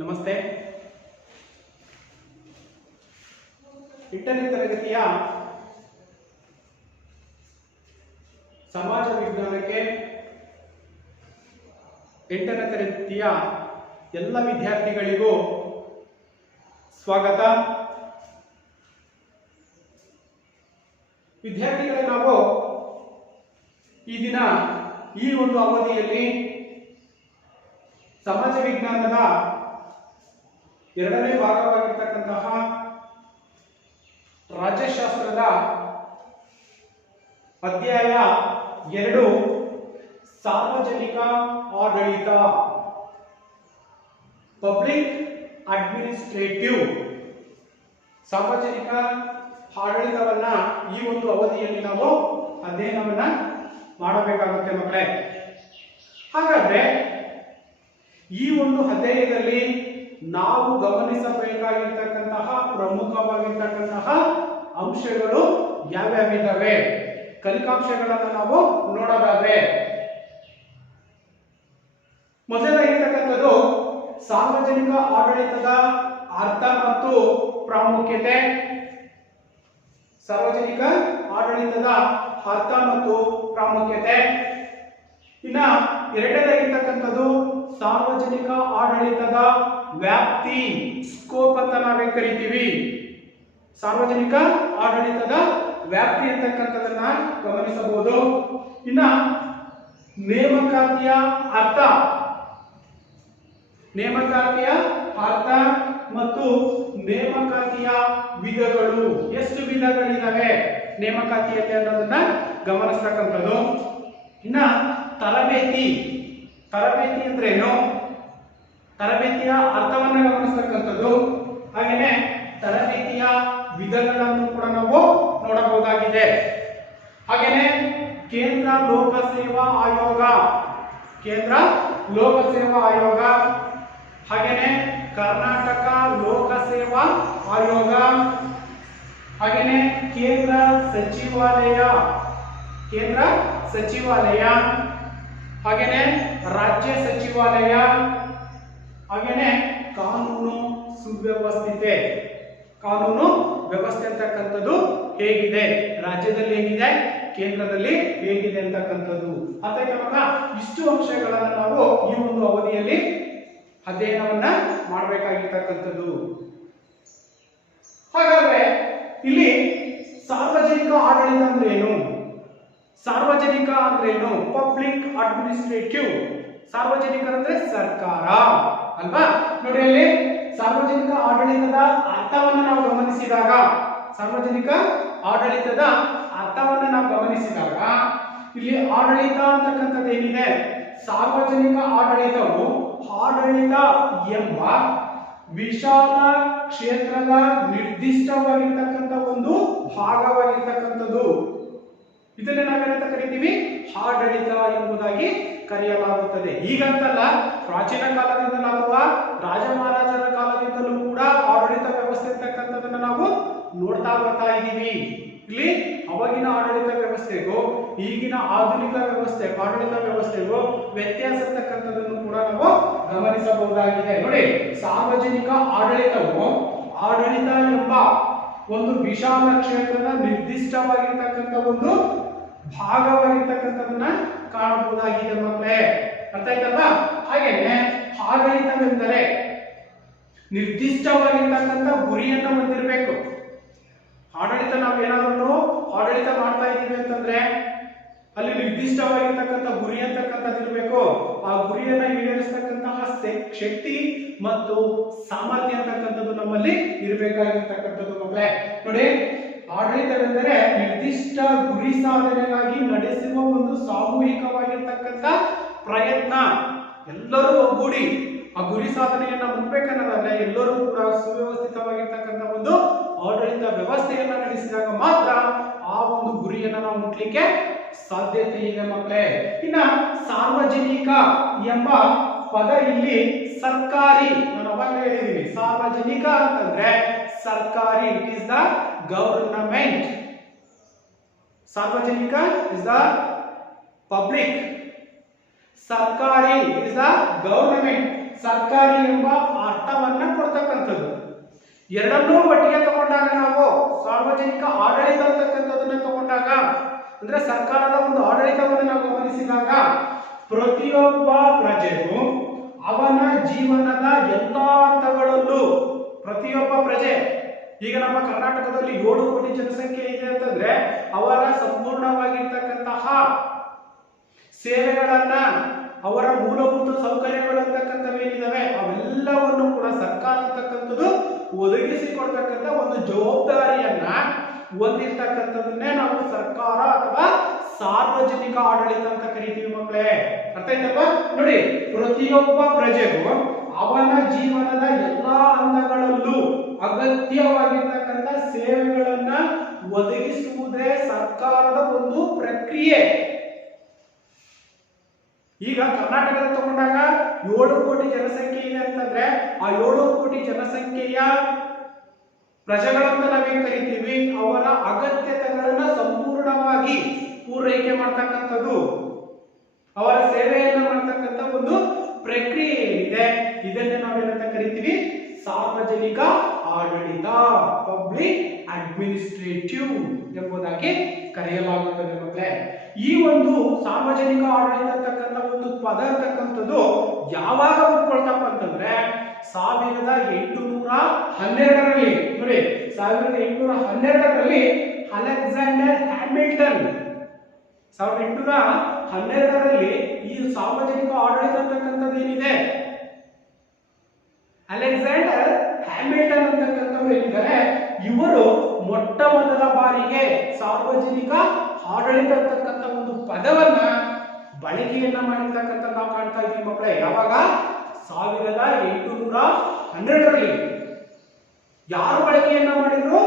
ನಮಸ್ತೆ. 8ನೇ ತರಗತಿಯ ಸಮಾಜ ವಿಜ್ಞಾನಕ್ಕೆ 8ನೇ ತರಗತಿಯ ಎಲ್ಲ ವಿದ್ಯಾರ್ಥಿಗಳಿಗೂ ಸ್ವಾಗತ. ವಿದ್ಯಾರ್ಥಿಗಳೇ, ನಾವು ಈ ದಿನ ಈ ಒಂದು ಅವಧಿಯಲ್ಲಿ ಸಮಾಜ ವಿಜ್ಞಾನದ 2ನೇ ಭಾಗವಾಗಿರ್ತಕ್ಕಂತಹ ರಾಜ್ಯಶಾಸ್ತ್ರದ ಅಧ್ಯಾಯ 2 ಸಾರ್ವಜನಿಕ ಆಡಳಿತ, ಪಬ್ಲಿಕ್ ಅಡ್ಮಿನಿಸ್ಟ್ರೇಟಿವ್, ಸಾರ್ವಜನಿಕ ಆಡಳಿತವನ್ನ ಈ ಒಂದು ಅವಧಿಯಲ್ಲಿ ನಾವು ಅಧ್ಯಯನವನ್ನ ಮಾಡಬೇಕಾಗುತ್ತೆ ಮಕ್ಕಳೇ. ಹಾಗಾದ್ರೆ ಈ ಒಂದು ಅಧ್ಯಾಯದಲ್ಲಿ ನಾವು ಗಮನಿಸಬೇಕಾಗಿರ್ತಕ್ಕಂತಹ ಪ್ರಮುಖವಾಗಿರ್ತಕ್ಕಂತಹ ಅಂಶಗಳು ಯಾವ್ಯಾವಿದ್ದಾವೆ, ಕಲಿಕಾಂಶಗಳನ್ನು ನಾವು ನೋಡೋದಾದ್ರೆ ಮೊದಲಾಗಿರ್ತಕ್ಕಂಥದ್ದು ಸಾರ್ವಜನಿಕ ಆಡಳಿತದ ಅರ್ಥ ಮತ್ತು ಪ್ರಾಮುಖ್ಯತೆ. ಸಾರ್ವಜನಿಕ ಆಡಳಿತದ ಅರ್ಥ ಮತ್ತು ಪ್ರಾಮುಖ್ಯತೆ. ಇನ್ನ ಎರಡನೇದಾಗಿರ್ತಕ್ಕಂಥದ್ದು ಸಾರ್ವಜನಿಕ ಆಡಳಿತದ ವ್ಯಾಪ್ತಿ, ಸ್ಕೋಪ್ ಅಂತ ನಾವೇ ಕರಿತೀವಿ. ಸಾರ್ವಜನಿಕ ಆಡಳಿತದ ವ್ಯಾಪ್ತಿ ಅಂತಕ್ಕಂಥದನ್ನ ಗಮನಿಸಬಹುದು. ಇನ್ನ ನೇಮಕಾತಿಯ ಅರ್ಥ, ನೇಮಕಾತಿಯ ಅರ್ಥ ಮತ್ತು ನೇಮಕಾತಿಯ ವಿಧಗಳು, ಎಷ್ಟು ವಿಧಗಳಿದಾವೆ ನೇಮಕಾತಿಯಲ್ಲಿ ಅನ್ನೋದನ್ನ ಗಮನಿಸ್ತಕ್ಕಂಥದ್ದು. ಇನ್ನ ತರಬೇತಿ, ತರಬೇತಿ ಅಂದ್ರೇನು, ತರಬೇತಿಯ ಅರ್ಥವನ್ನು ಗಮನಿಸ್ತಕ್ಕಂಥದ್ದು. ಹಾಗೇನೆ ತರಬೇತಿಯ ವಿಧಗಳನ್ನು ಕೂಡ ನಾವು ನೋಡಬಹುದಾಗಿದೆ. ಹಾಗೇನೆ ಕೇಂದ್ರ ಲೋಕಸೇವಾ ಆಯೋಗ, ಕೇಂದ್ರ ಲೋಕಸೇವಾ ಆಯೋಗ, ಹಾಗೇನೆ ಕರ್ನಾಟಕ ಲೋಕಸೇವಾ ಆಯೋಗ, ಹಾಗೇನೆ ಕೇಂದ್ರ ಸಚಿವಾಲಯ, ಕೇಂದ್ರ ಸಚಿವಾಲಯ, ಹಾಗೇನೆ ರಾಜ್ಯ ಸಚಿವಾಲಯ, ಹಾಗೇನೆ ಕಾನೂನು ಸುವ್ಯವಸ್ಥಿತೆ. ಕಾನೂನು ವ್ಯವಸ್ಥೆ ಅಂತಕ್ಕಂಥದ್ದು ಹೇಗಿದೆ, ರಾಜ್ಯದಲ್ಲಿ ಹೇಗಿದೆ, ಕೇಂದ್ರದಲ್ಲಿ ಹೇಗಿದೆ ಅಂತಕ್ಕಂಥದ್ದು. ಅಥವಾ ಇಷ್ಟು ಅಂಶಗಳನ್ನು ನಾವು ಈ ಒಂದು ಅವಧಿಯಲ್ಲಿ ಅಧ್ಯಯನವನ್ನ ಮಾಡಬೇಕಾಗಿರ್ತಕ್ಕಂಥದ್ದು. ಹಾಗಾದ್ರೆ ಇಲ್ಲಿ ಸಾರ್ವಜನಿಕ ಆಡಳಿತ ಅಂದ್ರೆ ಏನು, ಸಾರ್ವಜನಿಕ ಅಂದ್ರೇನು, ಪಬ್ಲಿಕ್ ಅಡ್ಮಿನಿಸ್ಟ್ರೇಟಿವ್. ಸಾರ್ವಜನಿಕರಂದ್ರೆ ಸರ್ಕಾರ ಅಲ್ವಾ. ನೋಡಿ, ಅಲ್ಲಿ ಸಾರ್ವಜನಿಕ ಆಡಳಿತದ ಅರ್ಥವನ್ನು ನಾವು ಗಮನಿಸಿದಾಗ, ಸಾರ್ವಜನಿಕ ಆಡಳಿತದ ಅರ್ಥವನ್ನು ನಾವು ಗಮನಿಸಿದಾಗ ಇಲ್ಲಿ ಆಡಳಿತ ಅಂತಕ್ಕಂಥದ್ದು ಏನಿದೆ, ಸಾರ್ವಜನಿಕ ಆಡಳಿತವು ಆಡಳಿತ ಎಂಬ ವಿಶಾಲ ಕ್ಷೇತ್ರದ ನಿರ್ದಿಷ್ಟವಾಗಿರ್ತಕ್ಕಂಥ ಒಂದು ಭಾಗವಾಗಿರ್ತಕ್ಕಂಥದ್ದು. ಇದನ್ನ ನಾವೇನಂತ ಕರಿತೀವಿ, ಆಡಳಿತ ಎಂಬುದಾಗಿ ಕರೆಯಲಾಗುತ್ತದೆ. ಈಗಂತಲ್ಲ, ಪ್ರಾಚೀನ ಕಾಲದಿಂದಲೂ ಅಥವಾ ರಾಜ ಮಹಾರಾಜರ ಕಾಲದಿಂದಲೂ ಕೂಡ ಆಡಳಿತ ವ್ಯವಸ್ಥೆ ಅಂತಕ್ಕಂಥದನ್ನ ನಾವು ನೋಡ್ತಾ ಬರ್ತಾ ಇದ್ದೀವಿ. ಇಲ್ಲಿ ಅವಾಗಿನ ಆಡಳಿತ ವ್ಯವಸ್ಥೆಗೂ ಈಗಿನ ಆಧುನಿಕ ವ್ಯವಸ್ಥೆ ಆಡಳಿತ ವ್ಯವಸ್ಥೆಗೂ ವ್ಯತ್ಯಾಸ ಅಂತಕ್ಕಂಥದ್ದನ್ನು ಕೂಡ ನಾವು ಗಮನಿಸಬಹುದಾಗಿದೆ. ನೋಡಿ, ಸಾರ್ವಜನಿಕ ಆಡಳಿತವು ಆಡಳಿತ ಎಂಬ ಒಂದು ವಿಶಾಲ ಕ್ಷೇತ್ರದ ನಿರ್ದಿಷ್ಟವಾಗಿರ್ತಕ್ಕಂಥ ಒಂದು ಭಾಗವಾಗಿರ್ತಕ್ಕಂಥದನ್ನ ಕಾಣಬಹುದಾಗಿದೆ ಮಕ್ಕಳೇ. ಅರ್ಥ ಆಯ್ತಲ್ವಾ. ಹಾಗೇನೆ ಆಡಳಿತವೆಂದರೆ ನಿರ್ದಿಷ್ಟವಾಗಿರ್ತಕ್ಕಂಥ ಗುರಿಯನ್ನ ಹೊಂದಿರಬೇಕು. ಆಡಳಿತ ನಾವೇನಾದ್ರೂ ಆಡಳಿತ ಮಾಡ್ತಾ ಇದ್ದೀವಿ ಅಂತಂದ್ರೆ ಅಲ್ಲಿ ನಿರ್ದಿಷ್ಟವಾಗಿರ್ತಕ್ಕಂಥ ಗುರಿ ಅಂತಕ್ಕಂಥದ್ದು ಇರಬೇಕು. ಆ ಗುರಿಯನ್ನ ಈಡೇರಿಸತಕ್ಕಂತಹ ಶಕ್ತಿ ಮತ್ತು ಸಾಮರ್ಥ್ಯ ಅಂತಕ್ಕಂಥದ್ದು ನಮ್ಮಲ್ಲಿ ಇರಬೇಕಾಗಿರ್ತಕ್ಕಂಥದ್ದು ಮಕ್ಕಳೇ. ನೋಡಿ, ಆಡಳಿತವೆಂದರೆ ನಿರ್ದಿಷ್ಟ ಗುರಿ ಸಾಧನೆಗಾಗಿ ನಡೆಸುವ ಒಂದು ಸಾಮೂಹಿಕವಾಗಿರ್ತಕ್ಕಂಥ ಪ್ರಯತ್ನ. ಎಲ್ಲರೂ ಒಗ್ಗೂಡಿ ಆ ಗುರಿ ಸಾಧನೆಯನ್ನ ಮುಟ್ಬೇಕನ್ನೋದಾದ್ರೆ ಎಲ್ಲರೂ ಕೂಡ ಸುವ್ಯವಸ್ಥಿತವಾಗಿರ್ತಕ್ಕಂಥ ಒಂದು ಆಡಳಿತ ವ್ಯವಸ್ಥೆಯನ್ನ ನಡೆಸಿದಾಗ ಮಾತ್ರ ಆ ಒಂದು ಗುರಿಯನ್ನ ನಾವು ಮುಟ್ಲಿಕ್ಕೆ ಸಾಧ್ಯತೆ ಇದೆ ಮಕ್ಕಳೇ. ಇನ್ನ ಸಾರ್ವಜನಿಕ ಎಂಬ ಪದ ಇಲ್ಲಿ ಸರ್ಕಾರಿ, ನಾನು ಅವಾಗಲೇ ಹೇಳಿದ್ದೀನಿ, ಸಾರ್ವಜನಿಕ ಅಂತಂದ್ರೆ ಸರ್ಕಾರಿ, ಇಟ್ ಇಸ್ ದ ಗವರ್ನಮೆಂಟ್. ಸಾರ್ವಜನಿಕ ಇಸ್ ದ ಪಬ್ಲಿಕ್. ಸರ್ಕಾರಿ ಇಸ್ ದ ಗವರ್ನಮೆಂಟ್, ಸರ್ಕಾರಿ ಎಂಬ ಅರ್ಥವನ್ನ ಕೊಡ್ತಕ್ಕಂಥದ್ದು. ಎರಡನ್ನೂ ಒಟ್ಟಿಗೆ ತಗೊಂಡಾಗ ನಾವು ಸಾರ್ವಜನಿಕ ಆಡಳಿತ ಅಂತಕ್ಕಂಥದನ್ನ ತಗೊಂಡಾಗ ಅಂದ್ರೆ ಸರ್ಕಾರದ ಒಂದು ಆಡಳಿತವನ್ನು ನಾವು ಗಮನಿಸಿದಾಗ ಪ್ರತಿಯೊಬ್ಬ ಪ್ರಜೆಗೂ ಅವನ ಜೀವನದ ಎಲ್ಲಾ ಹಂತಗಳಲ್ಲೂ ಪ್ರತಿಯೊಬ್ಬ ಪ್ರಜೆ, ಈಗ ನಮ್ಮ ಕರ್ನಾಟಕದಲ್ಲಿ 7 ಕೋಟಿ ಜನಸಂಖ್ಯೆ ಇದೆ ಅಂತಂದ್ರೆ ಅವರ ಸಂಪೂರ್ಣವಾಗಿರ್ತಕ್ಕಂತಹ ಸೇವೆಗಳನ್ನ, ಅವರ ಮೂಲಭೂತ ಸೌಕರ್ಯಗಳು ಅಂತಕ್ಕಂಥವೇನಿದಾವೆ ಅವೆಲ್ಲವನ್ನು ಕೂಡ ಸರ್ಕಾರ ಅಂತಕ್ಕಂಥದ್ದು ಒದಗಿಸಿಕೊಡ್ತಕ್ಕಂಥ ಒಂದು ಜವಾಬ್ದಾರಿಯನ್ನ ಹೊಂದಿರ್ತಕ್ಕಂಥದನ್ನೇ ನಾವು ಸರ್ಕಾರ ಅಥವಾ ಸಾರ್ವಜನಿಕ ಆಡಳಿತ ಅಂತ ಕರಿತೀವಿ ಮಕ್ಕಳೇ. ಅರ್ಥ ಆಯ್ತಪ್ಪ? ನೋಡಿ, ಪ್ರತಿಯೊಬ್ಬ ಪ್ರಜೆಗೂ ಅವನ ಜೀವನದ ಎಲ್ಲಾ ಹಂತಗಳಲ್ಲೂ ಅಗತ್ಯವಾಗಿರ್ತಕ್ಕಂಥ ಸೇವೆಗಳನ್ನ ಒದಗಿಸುವುದೇ ಸರ್ಕಾರದ ಒಂದು ಪ್ರಕ್ರಿಯೆ. ಈಗ ಕರ್ನಾಟಕದ ತಗೊಂಡಾಗ 7 ಕೋಟಿ ಜನಸಂಖ್ಯೆ ಇದೆ ಅಂತಂದ್ರೆ ಆ 7 ಕೋಟಿ ಜನಸಂಖ್ಯೆಯ ಪ್ರಜೆಗಳಂತ ನಾವೇನ್ ಕರಿತೀವಿ, ಅವರ ಅಗತ್ಯತೆಗಳನ್ನ ಸಂಪೂರ್ಣವಾಗಿ ಪೂರೈಕೆ ಮಾಡ್ತಕ್ಕಂಥದ್ದು, ಅವರ ಸೇವೆಯನ್ನ ಮಾಡ್ತಕ್ಕಂಥ ಒಂದು ಪ್ರಕ್ರಿಯೆ ಏನಿದೆ ಇದನ್ನೇ ನಾವೇನಂತ ಕರಿತೀವಿ, ಸಾರ್ವಜನಿಕ ಆಡಳಿತ, ಪಬ್ಲಿಕ್ ಅಡ್ಮಿನಿಸ್ಟ್ರೇಟಿವ್ ಎಂಬುದಾಗಿ ಕರೆಯಲಾಗುತ್ತದೆ ಮಕ್ಕಳೇ. ಈ ಒಂದು ಸಾರ್ವಜನಿಕ ಆಡಳಿತ ಅಂತಕ್ಕಂಥ ಒಂದು ಪದ ಅಂತಕ್ಕಂಥದ್ದು ಯಾವಾಗ ಉಟ್ಕೊಳ್ತಪ್ಪ ಅಂತಂದ್ರೆ 1812ರಲ್ಲಿ, ನೋಡಿ 1812ರಲ್ಲಿ ಅಲೆಕ್ಸಾಂಡರ್ ಹ್ಯಾಮಿಲ್ಟನ್ 1812ರಲ್ಲಿ ಈ ಸಾರ್ವಜನಿಕ ಆಡಳಿತ ಅಂತಕ್ಕಂಥದ್ದು ಏನಿದೆ, ಅಲೆಕ್ಸಾಂಡರ್ ಹ್ಯಾಮಿಲ್ಟನ್ ಅಂತಕ್ಕಂಥವ್ರು ಏನಿದ್ದಾರೆ ಇವರು ಮೊಟ್ಟ ಮೊದಲ ಬಾರಿಗೆ ಸಾರ್ವಜನಿಕ ಆಡಳಿತ ಅಂತಕ್ಕಂಥ ಒಂದು ಪದವನ್ನ ಬಳಕೆಯನ್ನ ಮಾಡಿರ್ತಕ್ಕಂಥ ನಾವು ಕಾಣ್ತಾ ಇದ್ದೀವಿ ಮಕ್ಕಳೇ. ಯಾವಾಗ? 1812ರಲ್ಲಿ. ಯಾರು ಬಳಕೆಯನ್ನ ಮಾಡಿದ್ರು?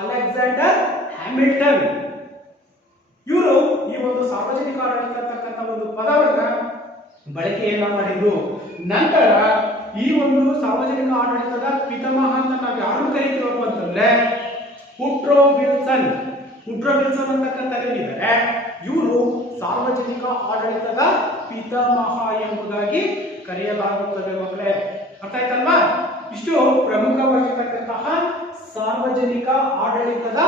Alexander Hamilton. ಇವರು ಈ ಒಂದು ಸಾರ್ವಜನಿಕ ಆಡಳಿತ ಅಂತಕ್ಕಂಥ ಒಂದು ಪದವನ್ನ ಬಳಕೆಯನ್ನ ಮಾಡಿದ್ರು. ನಂತರ ಈ ಒಂದು ಸಾರ್ವಜನಿಕ ಆಡಳಿತದ ಪಿತಾಮಹ ಅಂತ ನಾವು ಯಾರು ಕರಿತೀವಪ್ಪ ಅಂತಂದ್ರೆ ವುಡ್ರೋ ವಿಲ್ಸನ್ ಅಂತಕ್ಕಂಥವ್ರು ಏನಿದ್ದಾರೆ ಇವರು ಸಾರ್ವಜನಿಕ ಆಡಳಿತದ ಪಿತಾಮಹ ಎಂಬುದಾಗಿ ಕರೆಯಲಾಗುತ್ತದೆ ಮಕ್ಕಳೇ. ಅರ್ಥ ಆಯ್ತಲ್ವಾ? ಇಷ್ಟು ಪ್ರಮುಖವಾಗಿರ್ತಕ್ಕಂತಹ ಸಾರ್ವಜನಿಕ ಆಡಳಿತದ